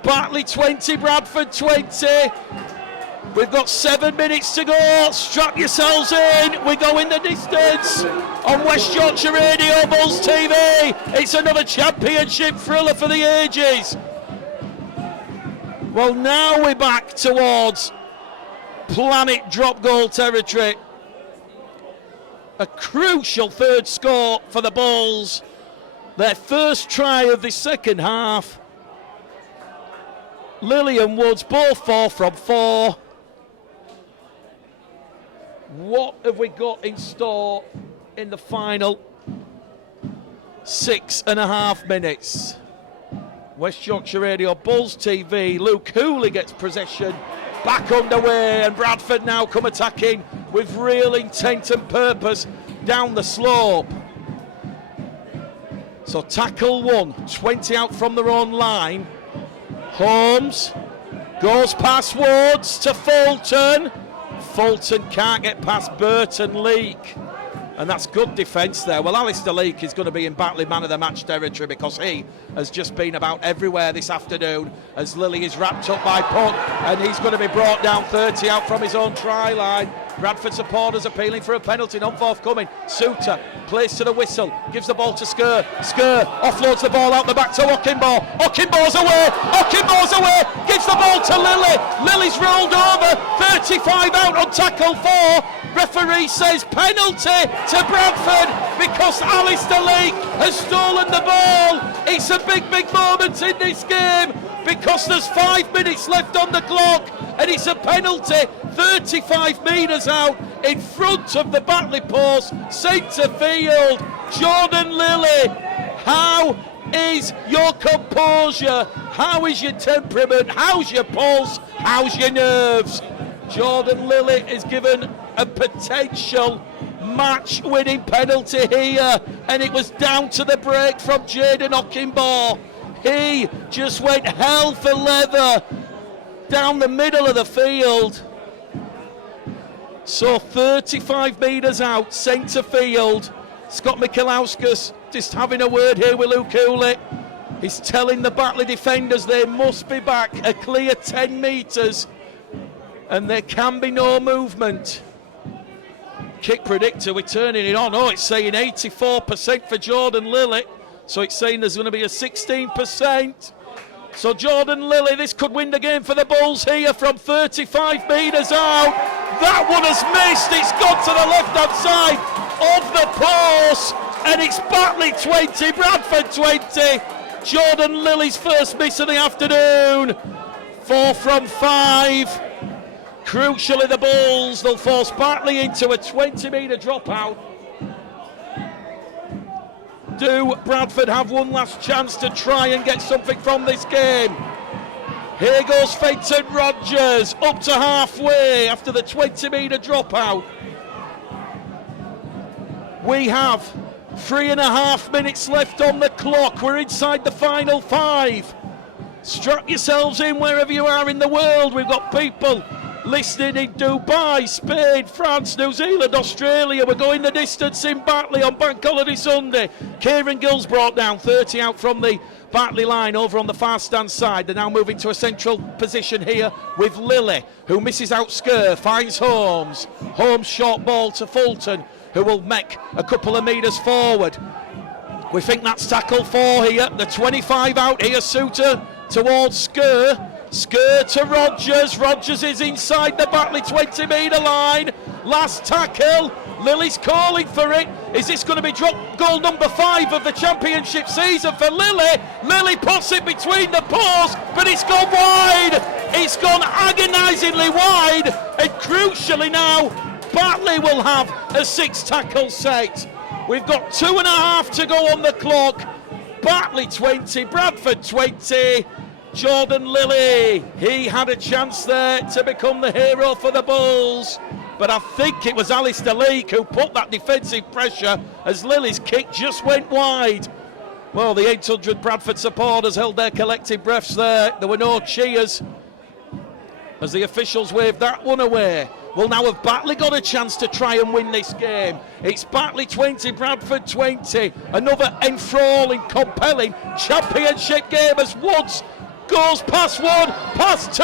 Batley 20, Bradford 20. We've got 7 minutes to go. Strap yourselves in. We go in the distance on West Yorkshire Radio, Bulls TV. It's another championship thriller for the ages. Well, now we're back towards Planet drop goal territory. A crucial third score for the Bulls. Their first try of the second half. Lilly and Woods both 4 from 4. What have we got in store in the final 6.5 minutes? West Yorkshire Radio, Bulls TV. Luke Hooley gets possession. Back underway, and Bradford now come attacking with real intent and purpose down the slope. So tackle 1, 20 out from their own line. Holmes goes past Woods to Fulton. Fulton can't get past Burton Leake. And that's good defence there. Well, Alistair Leake is going to be in Batley man of the match territory because he has just been about everywhere this afternoon as Lilly is wrapped up by puck, and he's going to be brought down 30 out from his own try line. Bradford supporters appealing for a penalty, not forthcoming. Suter plays to the whistle, gives the ball to Skur. Skur offloads the ball out the back to Okinbaugh. Okinbaugh's away. Okinbaugh's away. Gives the ball to Lilly. Lilly's rolled over. 35 out on tackle 4. Referee says penalty to Bradford because Alistair Leake has stolen the ball. It's a big, big moment in this game because there's 5 minutes left on the clock, and it's a penalty 35 metres out in front of the Batley post, centre field. Jordan Lilly, how is your composure? How is your temperament? How's your pulse? How's your nerves? Jordan Lilly is given a potential match-winning penalty here, and it was down to the break from Jaden Okinbaugh. He just went hell for leather down the middle of the field. So 35 metres out, centre field. Scott Michalauskas just having a word here with Luke Hooley. He's telling the Batley defenders they must be back a clear 10 metres and there can be no movement. Kick predictor, we're turning it on. Oh, it's saying 84% for Jordan Lilly. So it's saying there's going to be a 16%. So Jordan Lilly, this could win the game for the Bulls here from 35 metres out. That one has missed. It's gone to the left-hand side of the post. And it's Batley 20, Bradford 20. Jordan Lilly's first miss of the afternoon. 4 from 5. Crucially, the Bulls, they'll force Batley into a 20-metre dropout. Do Bradford have one last chance to try and get something from this game? Here goes Fenton Rodgers, up to halfway after the 20-metre dropout. We have 3.5 minutes left on the clock. We're inside the final 5. Strap yourselves in wherever you are in the world. We've got people listening in Dubai, Spain, France, New Zealand, Australia. We're going the distance in Batley on Bank Holiday Sunday. Kieran Gill's brought down 30 out from the Batley line over on the far stand side. They're now moving to a central position here with Lily, who misses out Skur, finds Holmes. Holmes short ball to Fulton, who will make a couple of metres forward. We think that's tackle 4 here. The 25 out here, Suter towards Skur. Skur to Rodgers. Rodgers is inside the Batley 20-metre line. Last tackle. Lily's calling for it. Is this going to be drop goal number 5 of the championship season for Lily? Lily puts it between the paws, but it's gone wide. It's gone agonisingly wide. And crucially now, Batley will have a 6-tackle set. We've got 2.5 to go on the clock. Batley 20, Bradford 20. Jordan Lilly, he had a chance there to become the hero for the Bulls, but I think it was Alistair Leake who put that defensive pressure as Lilly's kick just went wide. Well, the 800 Bradford supporters held their collective breaths there. There were no cheers as the officials waved that one away. Well, now have Batley got a chance to try and win this game? It's Batley 20, Bradford 20. Another enthralling, compelling championship game as Woods goes past 1, past 2,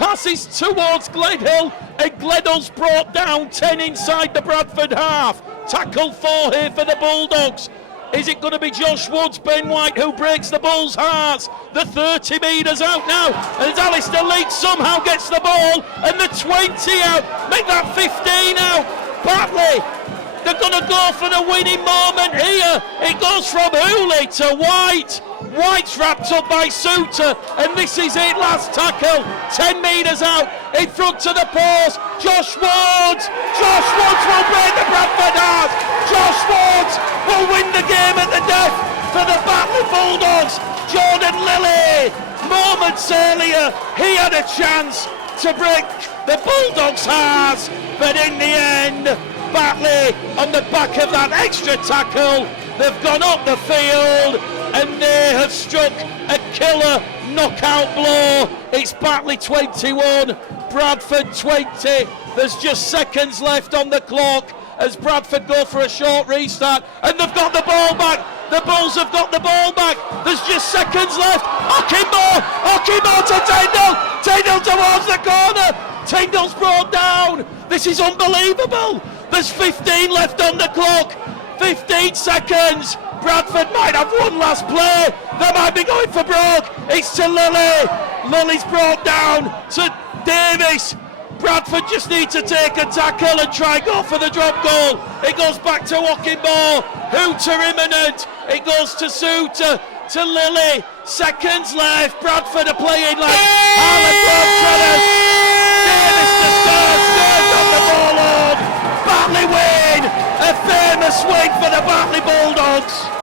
passes towards Gledhill, and Gledhill's brought down 10 inside the Bradford half. Tackle 4 here for the Bulldogs. Is it going to be Josh Woods, Ben White, who breaks the Bulls' hearts? The 30 metres out now, and Alistair Leake somehow gets the ball, and the 20 out, make that 15 out. Batley, they're going to go for the winning moment here. It goes from Hooley to White. White's wrapped up by Suter, and this is it, last tackle, 10 metres out, in front to the post, Josh Woods will break the Bradford heart, Josh Woods will win the game at the death for the Batley Bulldogs. Jordan Lilly, moments earlier, he had a chance to break the Bulldogs' hearts, but in the end, Batley, on the back of that extra tackle, they've gone up the field and they have struck a killer knockout blow. It's Batley 21, Bradford 20. There's just seconds left on the clock as Bradford go for a short restart, and they've got the ball back. The Bulls have got the ball back. There's just seconds left. Ockimore to Tyndall. Tyndall towards the corner. Tyndall's brought down. This is unbelievable. There's 15 left on the clock. 15 seconds. Bradford might have one last play. They might be going for broke. It's to Lilly. Lily's brought down to Davis. Bradford just need to take a tackle and try go for the drop goal. It goes back to Ockimore. Hooter imminent. It goes to Suter, to Lilly. Seconds left. Bradford are playing like Harlan Globetrotters. Davis to Skur. Skur's got the ball on. Batley win. A famous win for the Batley Bulldogs.